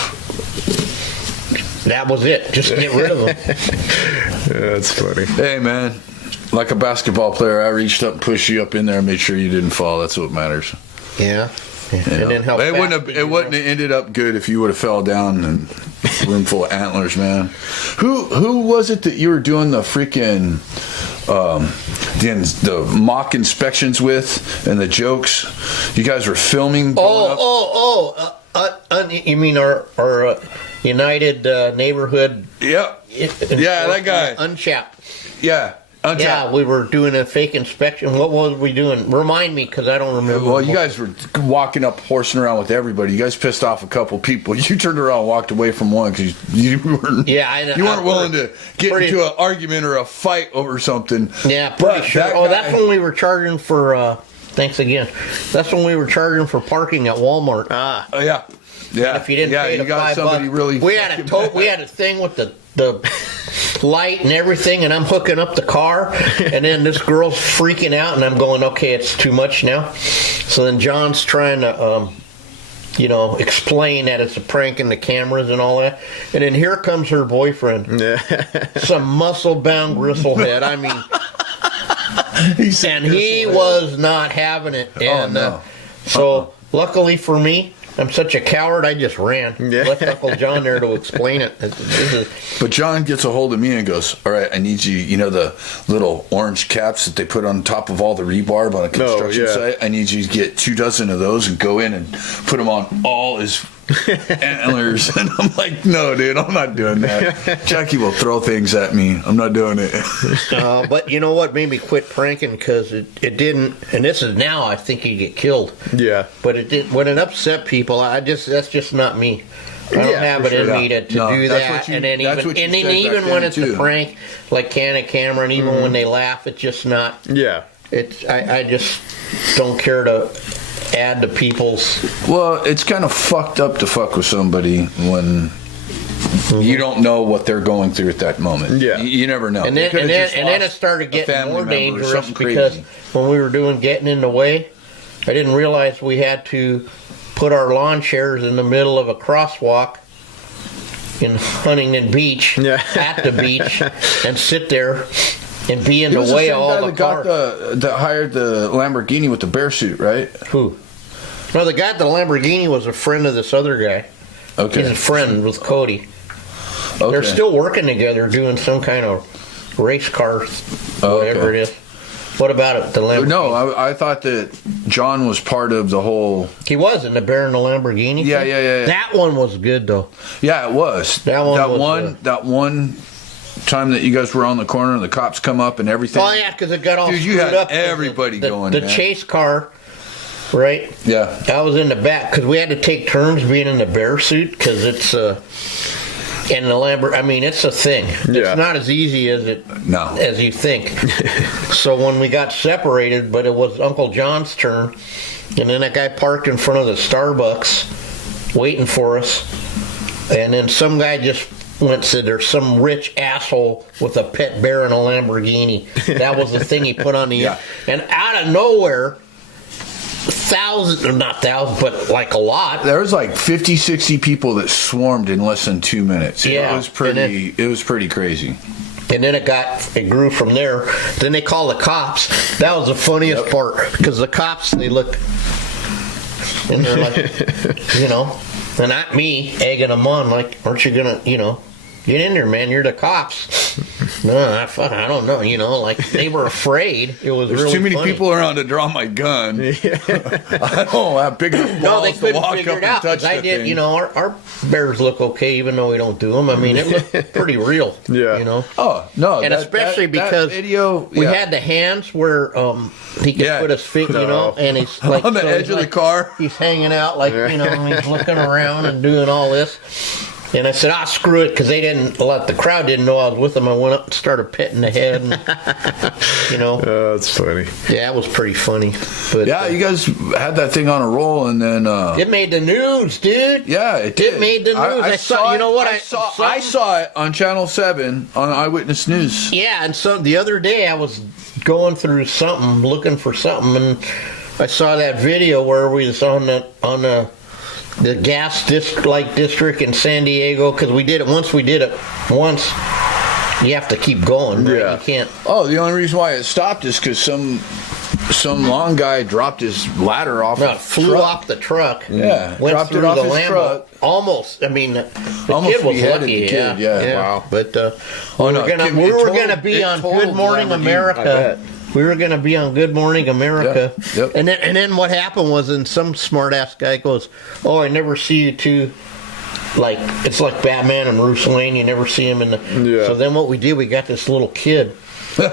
That was it. Just get rid of him. That's funny. Hey, man. Like a basketball player, I reached up and pushed you up in there and made sure you didn't fall. That's what matters. Yeah. And then how it wouldn't have ended up good if you would have fell down and room full of antlers, man. Who was it that you were doing the freaking the mock inspections with and the jokes? You guys were filming. You mean our United Neighborhood? Yep. Yeah, that guy. Unchapped. Yeah. Yeah, we were doing a fake inspection. What was we doing? Remind me, because I don't remember. Well, you guys were walking up, horsing around with everybody. You guys pissed off a couple people. You turned around and walked away from one because you weren't. Yeah, you weren't willing to get into an argument or a fight over something. Yeah, pretty sure. That's when we were charging for. Thanks again. That's when we were charging for parking at Walmart. Oh yeah. Yeah. And if you didn't pay the $5, really. We had a thing with the light and everything, and I'm hooking up the car, and then this girl's freaking out, and I'm going, okay, it's too much now. So then John's trying to, explain that it's a prank in the cameras and all that, and then here comes her boyfriend, some muscle-bound gristlehead. I mean, he was not having it, and so luckily for me. I'm such a coward, I just ran. Left Uncle John there to explain it. But John gets a hold of me and goes, all right, I need you, the little orange caps that they put on top of all the rebarb on a construction site? I need you to get 24 of those and go in and put them on all his antlers. And I'm like, no, dude, I'm not doing that. Jackie will throw things at me. I'm not doing it. But you know what made me quit pranking? Because it didn't, and this is now, I think he'd get killed. Yeah. But it did, when it upset people, that's just not me. I don't have it in me to do that. And then even when it's a prank, like Can of Camera, and even when they laugh, it's just not. Yeah. I just don't care to add to people's. Well, it's kind of fucked up to fuck with somebody when you don't know what they're going through at that moment. Yeah. You never know. And then it started getting more dangerous because when we were getting in the way, I didn't realize we had to put our lawn chairs in the middle of a crosswalk in Huntington Beach, at the beach, and sit there and be in the way of all the cars. That hired the Lamborghini with the bear suit, right? Who? No, the guy at the Lamborghini was a friend of this other guy. Okay. He's a friend with Cody. Okay. They're still working together doing some kind of race car, whatever it is. What about it? The Lamborghini? No, I thought that John was part of the whole. He was in the bear and the Lamborghini. Yeah. That one was good though. Yeah, it was. That one time that you guys were on the corner and the cops come up and everything. Oh yeah, because it got all screwed you had up. Everybody going. The chase car, right? Yeah. I was in the back because we had to take turns being in the bear suit because it's and the Lamborghini. I mean, it's a thing. Yeah. It's not as easy as as you think. So when we got separated, but it was Uncle John's turn, and then that guy parked in front of the Starbucks, waiting for us, and then some guy just went and said there's some rich asshole with a pet bear in a Lamborghini. That was the thing he put on the and out of nowhere, not thousands, but like a lot. There was like 50, 60 people that swarmed in less than 2 minutes. Yeah, it was pretty crazy. And then it grew from there. Then they called the cops. That was the funniest part because the cops, they look and they're like, and not me egging them on, like, aren't you gonna, get in there, man? You're the cops. No, I don't know. Like they were afraid. It was There's really too many funny. people around to draw my gun. I don't have big enough balls to walk up and touch the thing. Our bears look okay, even though we don't do them. I mean, it looked pretty real. Yeah. Oh no, and especially because we had the hands where he could put his feet, and he's like on the edge of the car. He's hanging out like he's looking around and doing all this. And I said, screw it, because the crowd didn't know I was with them. I went up and started petting the head. And, Oh, that's funny. Yeah, it was pretty funny. But yeah, you guys had that thing on a roll, and then it made the news, dude. Yeah, it did. It made the news. I saw. You know what? I saw it on Channel 7 on Eyewitness News. Yeah, and so the other day I was going through something, looking for something, and I saw that video where we was on the gas district in San Diego, because we did it once. You have to keep going. Right? Yeah. You can't. Oh, the only reason why it stopped is because some long guy dropped his ladder off. No, it flew off the truck. Yeah, went dropped through it off the his Lambo. truck. Almost. I mean, the Almost kid was beheaded lucky. the kid. Yeah. Wow. But Oh, we no, were gonna be on Good Morning America We were going to be on Good Morning America. Yeah, yep. And then what happened was, and some smart ass guy goes, "Oh, I never see you two." Like, it's like Batman and Bruce Wayne. You never see him in the. Yeah. So then what we did, we got this little kid. When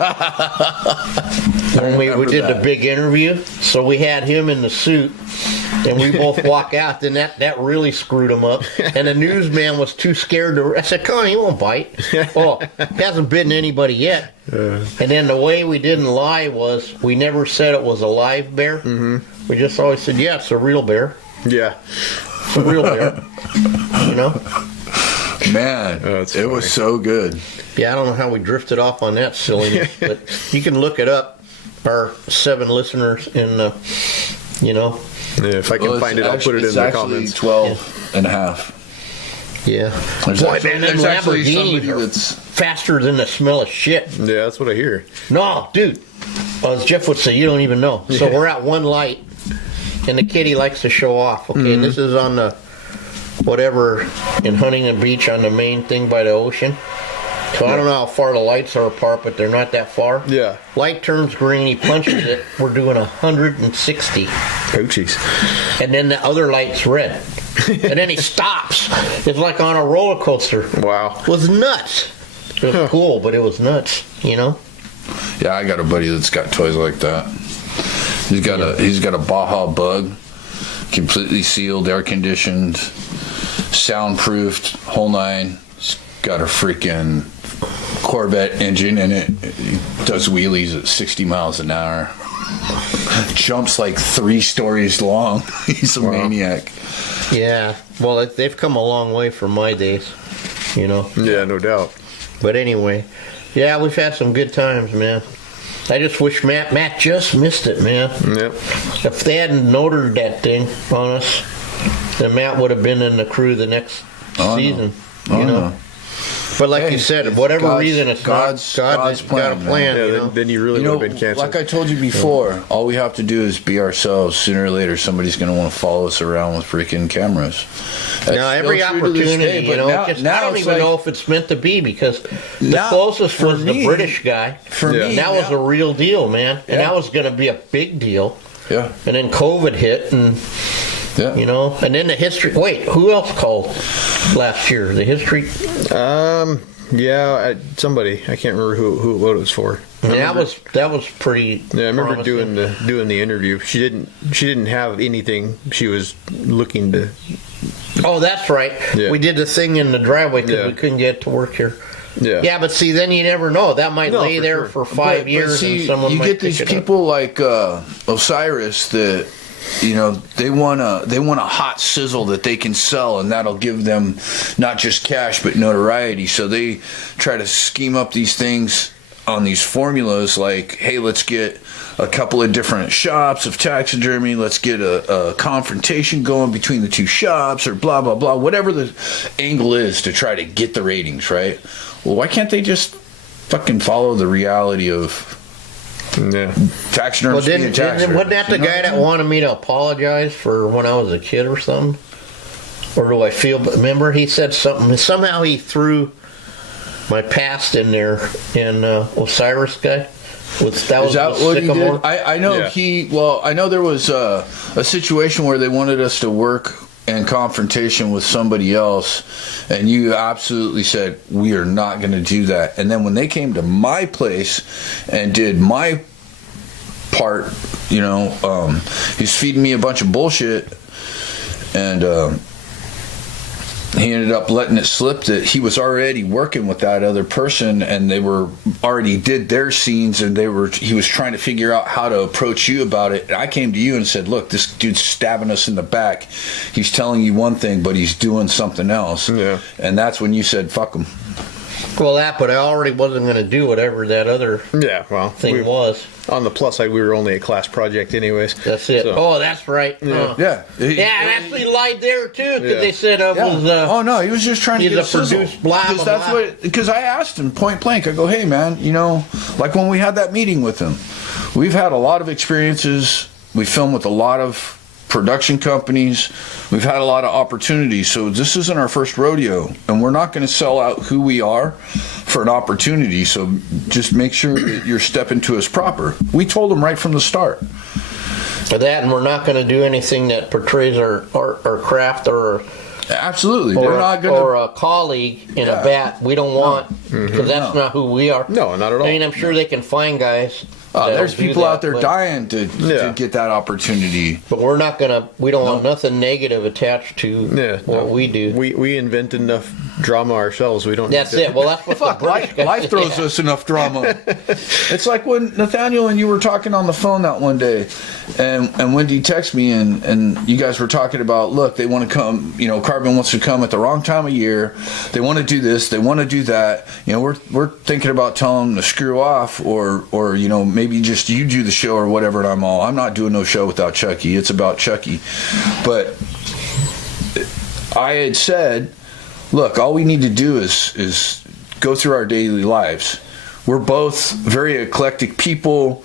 we did the big interview, so we had him in the suit, and we both walk out. Then that really screwed him up. And the newsman was too scared to. I said, "Come on, he won't bite." Oh, hasn't bitten anybody yet. And then the way we didn't lie was we never said it was a live bear. Mm-hmm. We just always said, "Yeah, it's a real bear. Yeah. It's a real bear." You know. Man, it was so good. Yeah, I don't know how we drifted off on that silliness, but you can look it up. Our 7 listeners in, you know. Yeah, if I can find it, I'll put it in the comments. It's actually 12 and a half. Yeah. There's Boy, actually, man, them there's actually Lamborghinis somebody are that's... faster than the smell of shit. Yeah, that's what I hear. No, dude. As Jeff would say, you don't even know. So we're at one light, and the kitty likes to show off. Okay, and this is on the, whatever, in Huntington Beach on the main thing by the ocean. So I don't know how far the lights are apart, but they're not that far. Yeah. Light turns green, he punches it. We're doing 160. Oh, jeez. And then the other light's red. And then he stops. It's like on a roller coaster. Wow. It was nuts. It was cool, but it was nuts, you know? Yeah, I got a buddy that's got toys like that. He's got a Baja Bug, completely sealed, air conditioned, soundproofed, whole nine. It's got a freaking Corvette engine in it. It does wheelies at 60 miles an hour. Jumps like 3 stories long. He's a maniac. Yeah. Well, they've come a long way from my days, you know? Yeah, no doubt. But anyway, yeah, we've had some good times, man. I just wish Matt just missed it, man. Yep. If they hadn't noted that thing on us, then Matt would have been in the crew the next season, you know? But like you said, whatever reason, it's God's got a plan. Yeah, You know? then you really would have been canceled. Like I told you before, all we have to do is be ourselves. Sooner or later, somebody's going to want to follow us around with freaking cameras. Now, every opportunity, you know, I don't even know if it's meant to be, because the closest was the British guy. For me, that was a real deal, man. And that was going to be a big deal. Yeah. And then COVID hit, and you know, and then the history. Wait, who else called last year? The history. Yeah, somebody. I can't remember who it was for. That was pretty. Yeah, I remember promising. doing the interview. She didn't have anything. She was looking to. Oh, that's right. Yeah. We did the thing in the driveway because we couldn't get to work here. Yeah. Yeah, but see, then you never know. That might lay there for 5 years, see, and someone you might get these pick it up. people like Osiris that, you know, they want a hot sizzle that they can sell, and that'll give them not just cash but notoriety. So they try to scheme up these things on these formulas, like, hey, let's get a couple of different shops of taxidermy, let's get a confrontation going between the 2 shops, or blah blah blah, whatever the angle is to try to get the ratings, right? Well, why can't they just fucking follow the reality of taxidermy? Well, wasn't that the guy that wanted me to apologize for when I was a kid or something? Or do I feel? Remember, he said something. Somehow he threw my past in there, and Osiris guy. That was what he Sycamore. did? I know I know there was a situation where they wanted us to work in confrontation with somebody else, and you absolutely said, we are not going to do that. And then when they came to my place and did my part, you know, he's feeding me a bunch of bullshit, and he ended up letting it slip that he was already working with that other person, and they were already did their scenes, and he was trying to figure out how to approach you about it. And I came to you and said, look, this dude's stabbing us in the back. He's telling you one thing, but he's doing something else. Yeah. And that's when you said, fuck him. Well, but I already wasn't going to do whatever that other thing was. On the plus side, we were only a class project anyways. That's it. So. Oh, that's right. Yeah. And actually lied there, too, because they said it was... oh, no, he was just trying to get a sizzle. Because I asked him point blank, I go, hey, man, you know, like when we had that meeting with him, we've had a lot of experiences. We filmed with a lot of production companies. We've had a lot of opportunities. So this isn't our first rodeo, and we're not going to sell out who we are for an opportunity. So just make sure that you're stepping to us proper. We told them right from the start. For that, and we're not going to do anything that portrays our craft or Absolutely. They're not going to. Or a colleague in a bat. We don't want, because that's not who we are. No, not at all. I mean, I'm sure they can find guys. There's that'll do people that, out there but- dying to get that opportunity. But we're not gonna. We don't want nothing negative attached to what we do. We invent enough drama ourselves. We don't. That's need to- it. Well, that's what Fuck, the British guys life did. throws us enough drama. It's like when Nathaniel and you were talking on the phone that one day, and Wendy texted me, and you guys were talking about, look, they want to come, Carbon wants to come at the wrong time of year. They want to do this, they want to do that. We're thinking about telling them to screw off, or maybe just you do the show or whatever. And I'm not doing no show without Chucky. It's about Chucky. But I had said, look, all we need to do is go through our daily lives. We're both very eclectic people.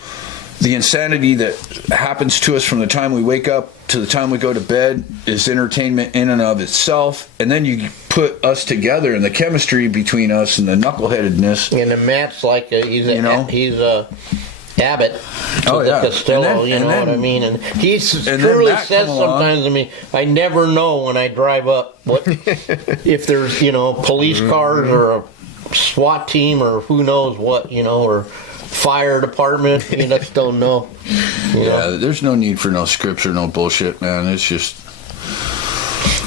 The insanity that happens to us from the time we wake up to the time we go to bed is entertainment in and of itself. And then you put us together and the chemistry between us and the knuckleheadedness. And then Matt's like he's a Abbott to Oh, the yeah. Costello, And then- what I mean? And he then truly Matt says come along. sometimes to me, I never know when I drive up what if there's, police cars or a SWAT team or who knows what, or fire department. You just don't know. Yeah, there's no need for no scripts or no bullshit, man. It's just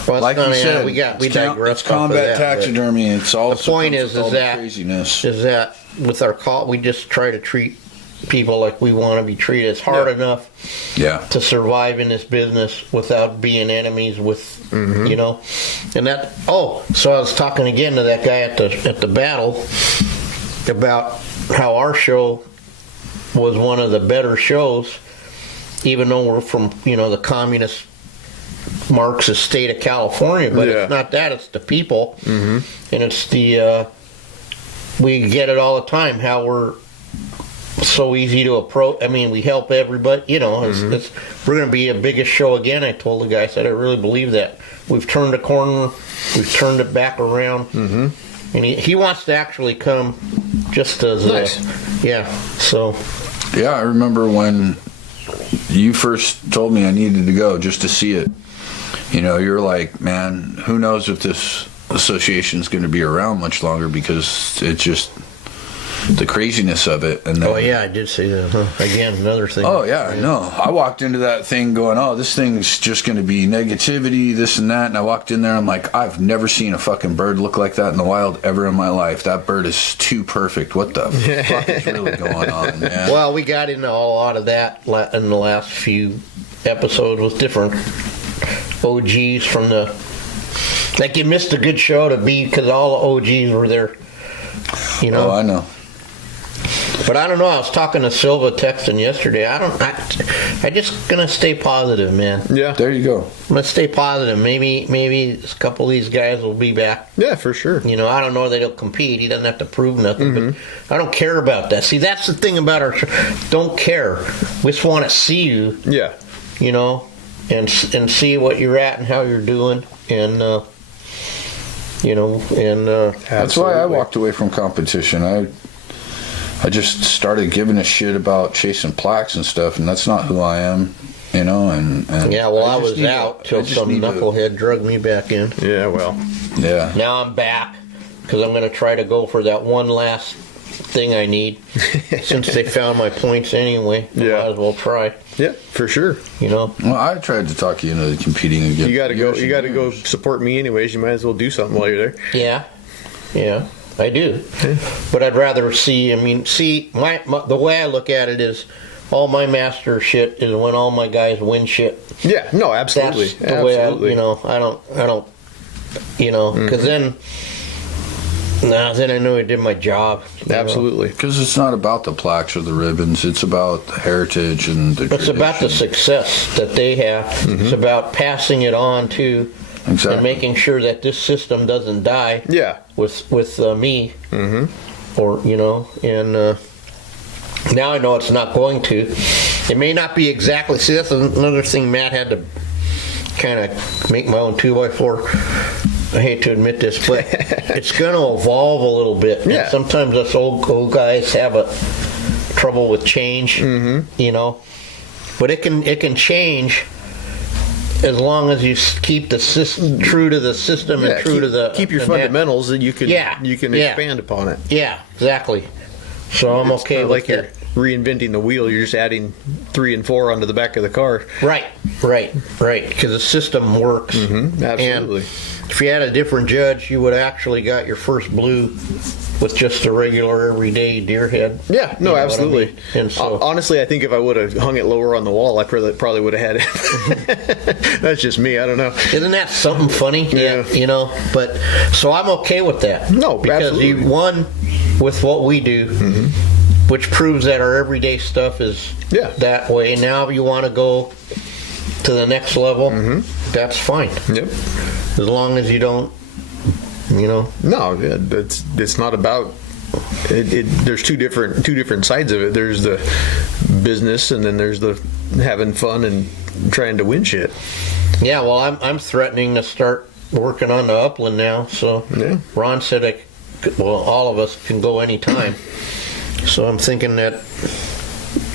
Well, like you said. we it's digress it's combat off of that, but taxidermy. It's all the point it's is all the that craziness. with our call, we just try to treat people like we want to be treated. It's hard enough Yeah. to survive in this business without being enemies with, and that. Oh, so I was talking again to that guy at the battle about how our show was one of the better shows, even though we're from the communist Marxist state of California. But it's not that; it's the people, and it's the we get it all the time how we're so easy to approach. I mean, we help everybody. We're going to be a biggest show again. I told the guy, I said, I really believe that. We've turned a corner. We've turned it back around. And he wants to actually come just as Nice. So Yeah, I remember when you first told me I needed to go just to see it. You're like, man, who knows if this association is going to be around much longer, because it's just the craziness of it. And then, I did say that. Again, another thing. Oh, yeah, no. I walked into that thing going, oh, this thing's just going to be negativity, this and that. And I walked in there, I'm like, I've never seen a fucking bird look like that in the wild ever in my life. That bird is too perfect. What the fuck is really going on, man? Well, we got into a lot of that in the last few episodes with different OGs from the. Like, you missed a good show to be, because all the OGs were there. Oh, I know. But I don't know. I was talking to Silva texting yesterday. I just gonna stay positive, man. Yeah. There you go. Let's stay positive. Maybe a couple of these guys will be back. Yeah, for sure. I don't know that he'll compete. He doesn't have to prove nothing. But I don't care about that. See, that's the thing about our show. Don't care. We just want to see you. Yeah. And see what you're at and how you're doing, and That's why I walked away from competition. I just started giving a shit about chasing plaques and stuff, and that's not who I am, And yeah. Well, I just was need out to- till I just some need to- knucklehead drugged me back in. Yeah. Well. Yeah. Now I'm back because I'm going to try to go for that one last thing I need. Since they found my points anyway, I Yeah. might as well try. Yeah, for sure. Well, I tried to talk you into competing again. You got to go. You got to go support me anyways. You might as well do something while you're there. Yeah, I do. But I'd rather see. My the way I look at it is, all my master shit is when all my guys win shit. Yeah. No. Absolutely. That's the way Absolutely. I don't. Because then I know I did my job. Absolutely. Because it's not about the plaques or the ribbons. It's about the heritage and the It's about the tradition. success that they have. It's about passing it on to, Exactly. and making sure that this system doesn't die. Yeah. With me, or and now I know it's not going to. It may not be exactly. See, that's another thing Matt had to kind of make my own 2x4. I hate to admit this, but it's going to evolve a little bit. Yeah. And sometimes us old guys have trouble with change, you know. But it can change as long as you keep the system true to the system and true to the keep your fundamentals that you can expand upon it. Yeah, exactly. So I'm It's okay not with like that. you're reinventing the wheel. You're just adding 3 and 4 onto the back of the car. Right. Because the system works. Absolutely. And if you had a different judge, you would actually got your first blue with just a regular everyday deer head. Yeah, no, You know what I absolutely. mean? And so, Honestly, I think if I would have hung it lower on the wall, I probably would have had it. That's just me. I don't know. isn't that something funny? Yeah. You know. But so I'm okay with that. No, because absolutely. you won with what we do, which proves that our everyday stuff is that way. Now you want to go to the next level. That's fine. Yep. As long as you don't, you know. No, it's not about it. There's two different sides of it. There's the business, and then there's the having fun and trying to win shit. Yeah, well, I'm threatening to start working on the upland now. So Ron said all of us can go anytime. So I'm thinking that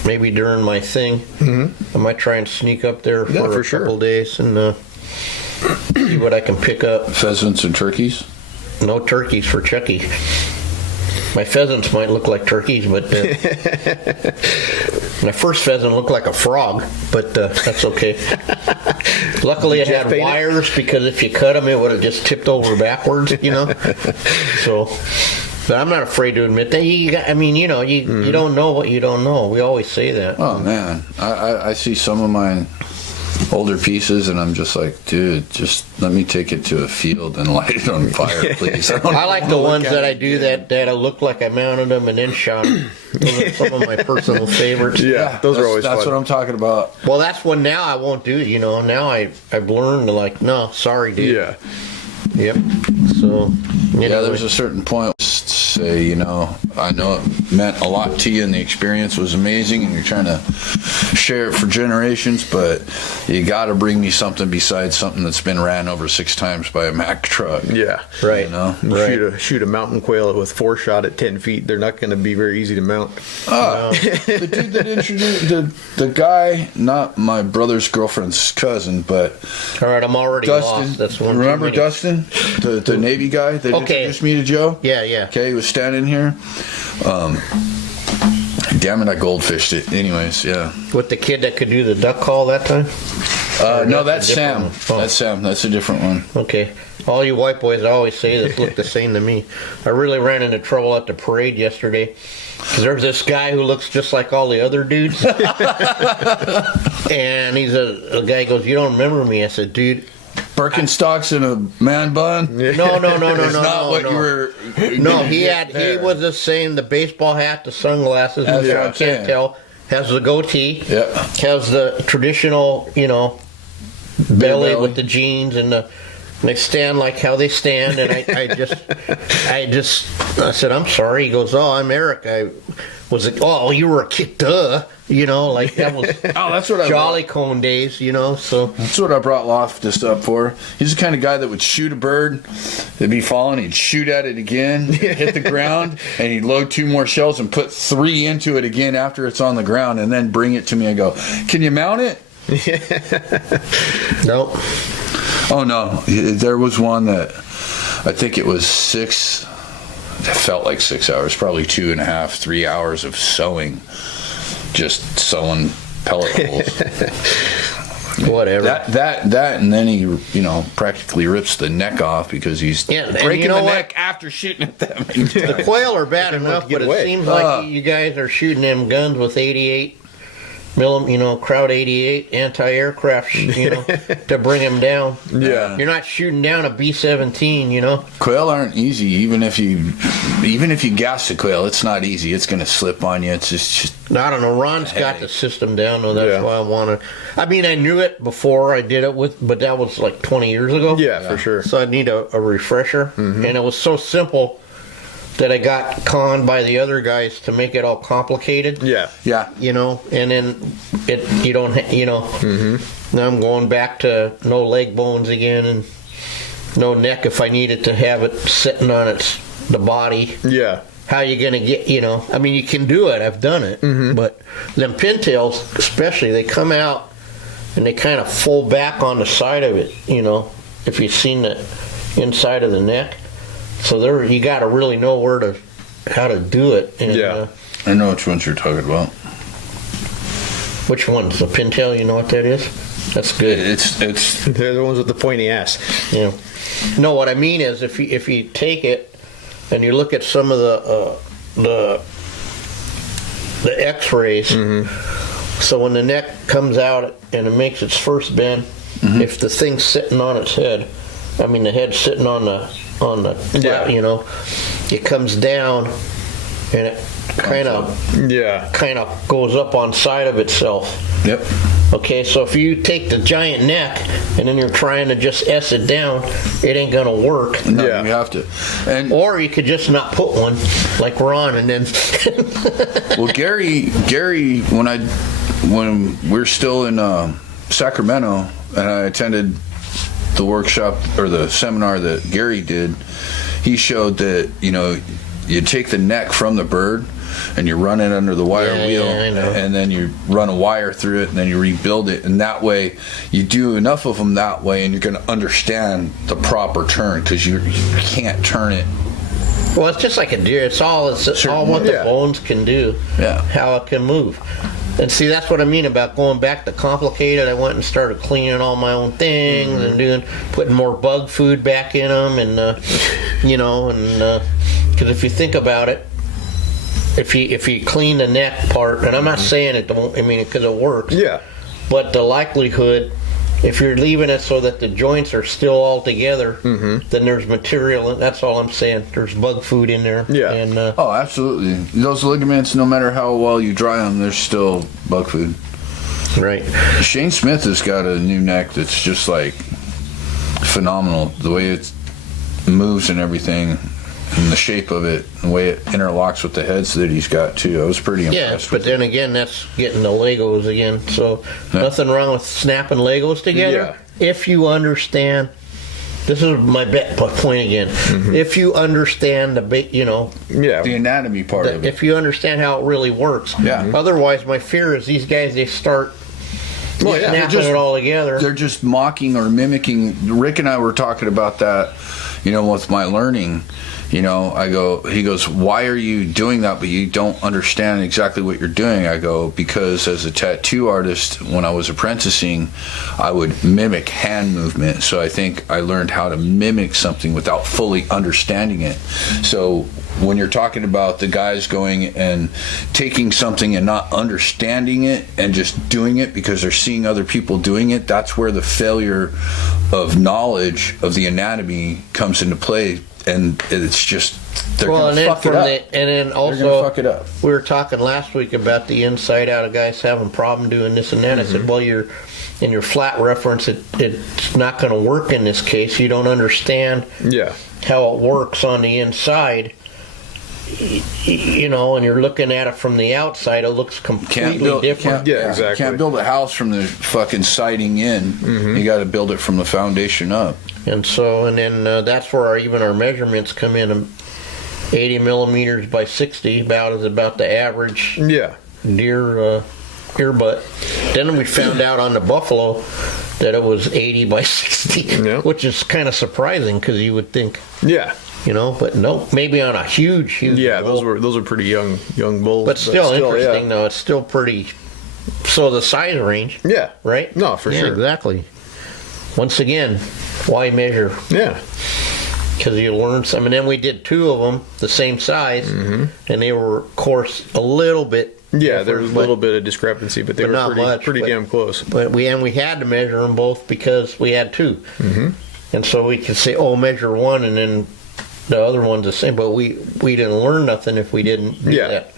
maybe during my thing, I might try and sneak up there for a couple days and see what I can pick up. Pheasants and turkeys? No turkeys for Chucky. My pheasants might look like turkeys, but my first pheasant looked like a frog, but that's okay. Luckily, it had wires because if you cut them, it would have just tipped over backwards, you know. So, but I'm not afraid to admit that. You don't know what you don't know. We always say that. Oh man, I see some of mine older pieces, and I'm just like, dude, just let me take it to a field and light it on fire, please. I like the ones that I do that I look like I mounted them and then shot them. Those are some of my personal favorites. Yeah, those are always That's fun. what I'm talking about. Well, that's one now I won't do. You know, now I've learned to like, no, sorry, dude. Yeah. Yep. So, Yeah, there's a certain point. Say, you know, I know it meant a lot to you, and the experience was amazing, and you're trying to share it for generations. But you got to bring me something besides something that's been ran over 6 times by a Mack truck. Yeah. right. You know. Right. Shoot a mountain quail with 4-shot at 10 feet. They're not going to be very easy to mount. The dude that introduced the guy, not my brother's girlfriend's cousin, but All right, I'm already Dustin. lost. That's one. Remember too many. Dustin, the Navy guy that Okay. introduced me to Joe? Yeah. Okay, he was standing here. Damn it, I goldfished it. Anyways, yeah. With the kid that could do the duck call that time. No, that's that's a Sam. different one. Oh. That's Sam. That's a different one. Okay. All you white boys always say this look the same to me. I really ran into trouble at the parade yesterday. 'Cause there's this guy who looks just like all the other dudes. And he's a guy goes, "You don't remember me?" I said, "Dude." Birkenstocks and a man bun. No. It's not what you were. No, he was the same. The baseball hat, the sunglasses, That's which what I I'm can't saying. tell. Has the goatee. Yep. Has the traditional, belly belly. with the jeans and they stand like how they stand. And I said, "I'm sorry." He goes, "Oh, I'm Eric. I was like, oh, you were a kid, duh." Like that was Oh, that's what I Jolly Cone days, so. That's what I brought Loftus up for. He's the kind of guy that would shoot a bird, it'd be falling, he'd shoot at it again, hit the ground, and he'd load 2 more shells and put 3 into it again after it's on the ground, and then bring it to me and go, "Can you mount it?" Nope. Oh no, there was one that I think it was 6. It felt like 6 hours, probably 2.5, 3 hours of sewing, just sewing pellet holes. Whatever. That, and then he, practically rips the neck off because he's breaking the neck after shooting at them. The quail are bad enough, but it seems like you guys are shooting them guns with 88 crowd 88 anti-aircraft, to bring them down. Yeah. You're not shooting down a B-17, Quail aren't easy. Even if you gas the quail, it's not easy. It's going to slip on you. It's just I don't know. Ron's got the system down, though. That's why I want to. I mean, I knew it before I did it but that was like 20 years ago. Yeah, for sure. So I need a refresher. And it was so simple that I got conned by the other guys to make it all complicated. Yeah. Yeah. You know, and then you don't, now I'm going back to no leg bones again and no neck if I needed to have it sitting on the body. Yeah. How you going to get, I mean, you can do it. I've done it. But them pintails, especially, they come out and they kind of fold back on the side of it, if you've seen the inside of the neck. So you got to really know how to do it. And, Yeah. I know which ones you're talking about. which one's the pintail? You know what that is? That's good. It's They're the ones with the pointy ass. Yeah. No, what I mean is if you take it and you look at some of the X-rays, so when the neck comes out and it makes its first bend, if the thing's sitting on its head, I mean the head's sitting on the Yeah. it comes down and it kind of goes up on side of itself. Yep. Okay, so if you take the giant neck and then you're trying to just S it down, it ain't gonna work. No, Yeah. you have to. And Or you could just not put one like Ron and then well, Gary, when we're still in Sacramento, and I attended the workshop or the seminar that Gary did, he showed that you take the neck from the bird and you run it under the wire wheel, I know. and then you run a wire through it, and then you rebuild it, and that way you do enough of them that way, and you're going to understand the proper turn, because you can't turn it. well, it's just like a deer. It's all what the Yeah. bones can do, Yeah. how it can move. And see, that's what I mean about going back to complicated. I went and started cleaning all my own things and putting more bug food back in them, and because if you think about it, if you clean the neck part, and I'm not saying it don't, I mean, because it works. Yeah. But the likelihood, if you're leaving it so that the joints are still all together, then there's material, and that's all I'm saying. There's bug food in there. Yeah. And Oh, absolutely. Those ligaments, no matter how well you dry them, there's still bug food. right. Shane Smith has got a new neck that's just like phenomenal. The way it moves and everything, and the shape of it, and the way it interlocks with the heads that he's got too. I was pretty Yeah, impressed. but with then again, that's getting the Legos again. So nothing wrong with snapping Legos together if you understand. This is my point again. If you understand the anatomy part of it. if you understand how it really works. Yeah. Otherwise, my fear is these guys, they start snapping just- it all together. They're just mocking or mimicking. Rick and I were talking about that, with my learning. He goes, why are you doing that, but you don't understand exactly what you're doing? I go, because as a tattoo artist, when I was apprenticing, I would mimic hand movement. So I think I learned how to mimic something without fully understanding it. So when you're talking about the guys going and taking something and not understanding it and just doing it because they're seeing other people doing it, that's where the failure of knowledge of the anatomy comes into play. And it's just, they're going to fuck it up. And then They're also, going to fuck it up. we were talking last week about the inside out of guys having problem doing this and that. I said, well, in your flat reference, it's not going to work in this case. You don't understand how it works on the inside. And you're looking at it from the outside, it looks completely different. Exactly. Can't build a house from the fucking siding in. You got to build it from the foundation up. And then that's where even our measurements come in. 80 millimeters by 60, about the average deer ear butt. Then we found out on the buffalo that it was 80 by 60, which is kind of surprising because you would think, but no, maybe on a huge bull. those were pretty young bulls, but still interesting though. It's still pretty. So the size range, right? No, for sure, exactly. Once again, why measure? Because you learn some. And then we did two of them the same size, and they were, of course, a little bit. There was a little bit of discrepancy, but they were pretty damn close. But we had to measure them both because we had two, and so we could say, measure one, and then the other one's the same. But we didn't learn nothing if we didn't do that.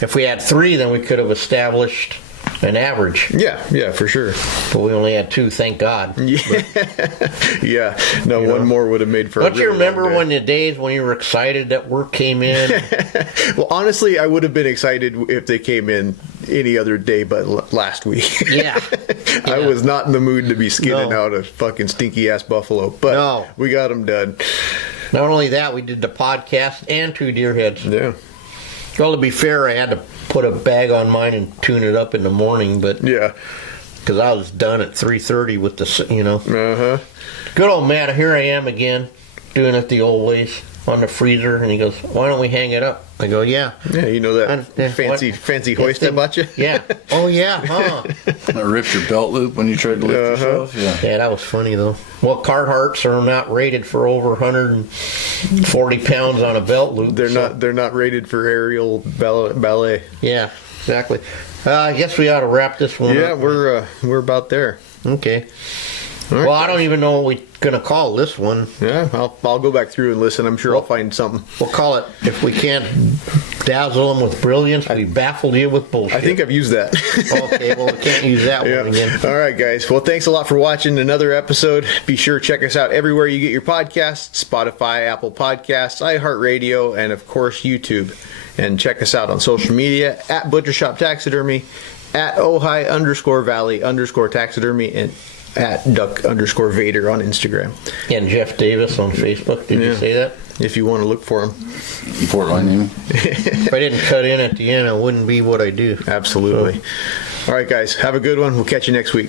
If we had three, then we could have established an average. Yeah, for sure. But we only had 2, thank God. Yeah. No, one more would have made for. Don't a you really remember long day. when the days when you were excited that work came in? Well, honestly, I would have been excited if they came in any other day but last week. Yeah. I was not in the mood to be skinning No. out a fucking stinky ass buffalo, but No. we got them done. Not only that, we did the podcast and 2 deer heads. Yeah. Well, to be fair, I had to put a bag on mine and tune it up in the morning, but Yeah. because I was done at 3:30 with the, Uh-huh. Good old Matt, here I am again, doing it the old ways on the freezer, and he goes, "Why don't we hang it up?" I go, "Yeah." Yeah, you know that Yeah, fancy hoist I bought you? Yeah. Oh, yeah, huh? I ripped your belt loop when you tried to lift yourself. Yeah. Yeah, that was funny, though. Well, Carhartts are not rated for over 140 pounds on a belt loop. They're not rated for aerial ballet. Yeah, exactly. I guess we ought to wrap this one Yeah, up. we're about there. Okay. All right. Well, I don't even know what we're going to call this one. Yeah, I'll go back through and listen. I'm sure I'll find something. We'll call it, if we can't dazzle them with brilliance, we baffled you with bullshit. I think I've used that. Okay, well, we can't use that one Yeah. again. All right, guys. Well, thanks a lot for watching another episode. Be sure to check us out everywhere you get your podcasts: Spotify, Apple Podcasts, iHeartRadio, and of course YouTube. And check us out on social media at Butcher Shop Taxidermy, at Ojai_Valley_taxidermy, and at Duck_Vader on Instagram. And Jeff Davis on Facebook. Did you Yeah. say that? If you want to look for him. Port Lightning. If I didn't cut in at the end, I wouldn't be what I do. Absolutely. All right, guys. Have a good one. We'll catch you next week.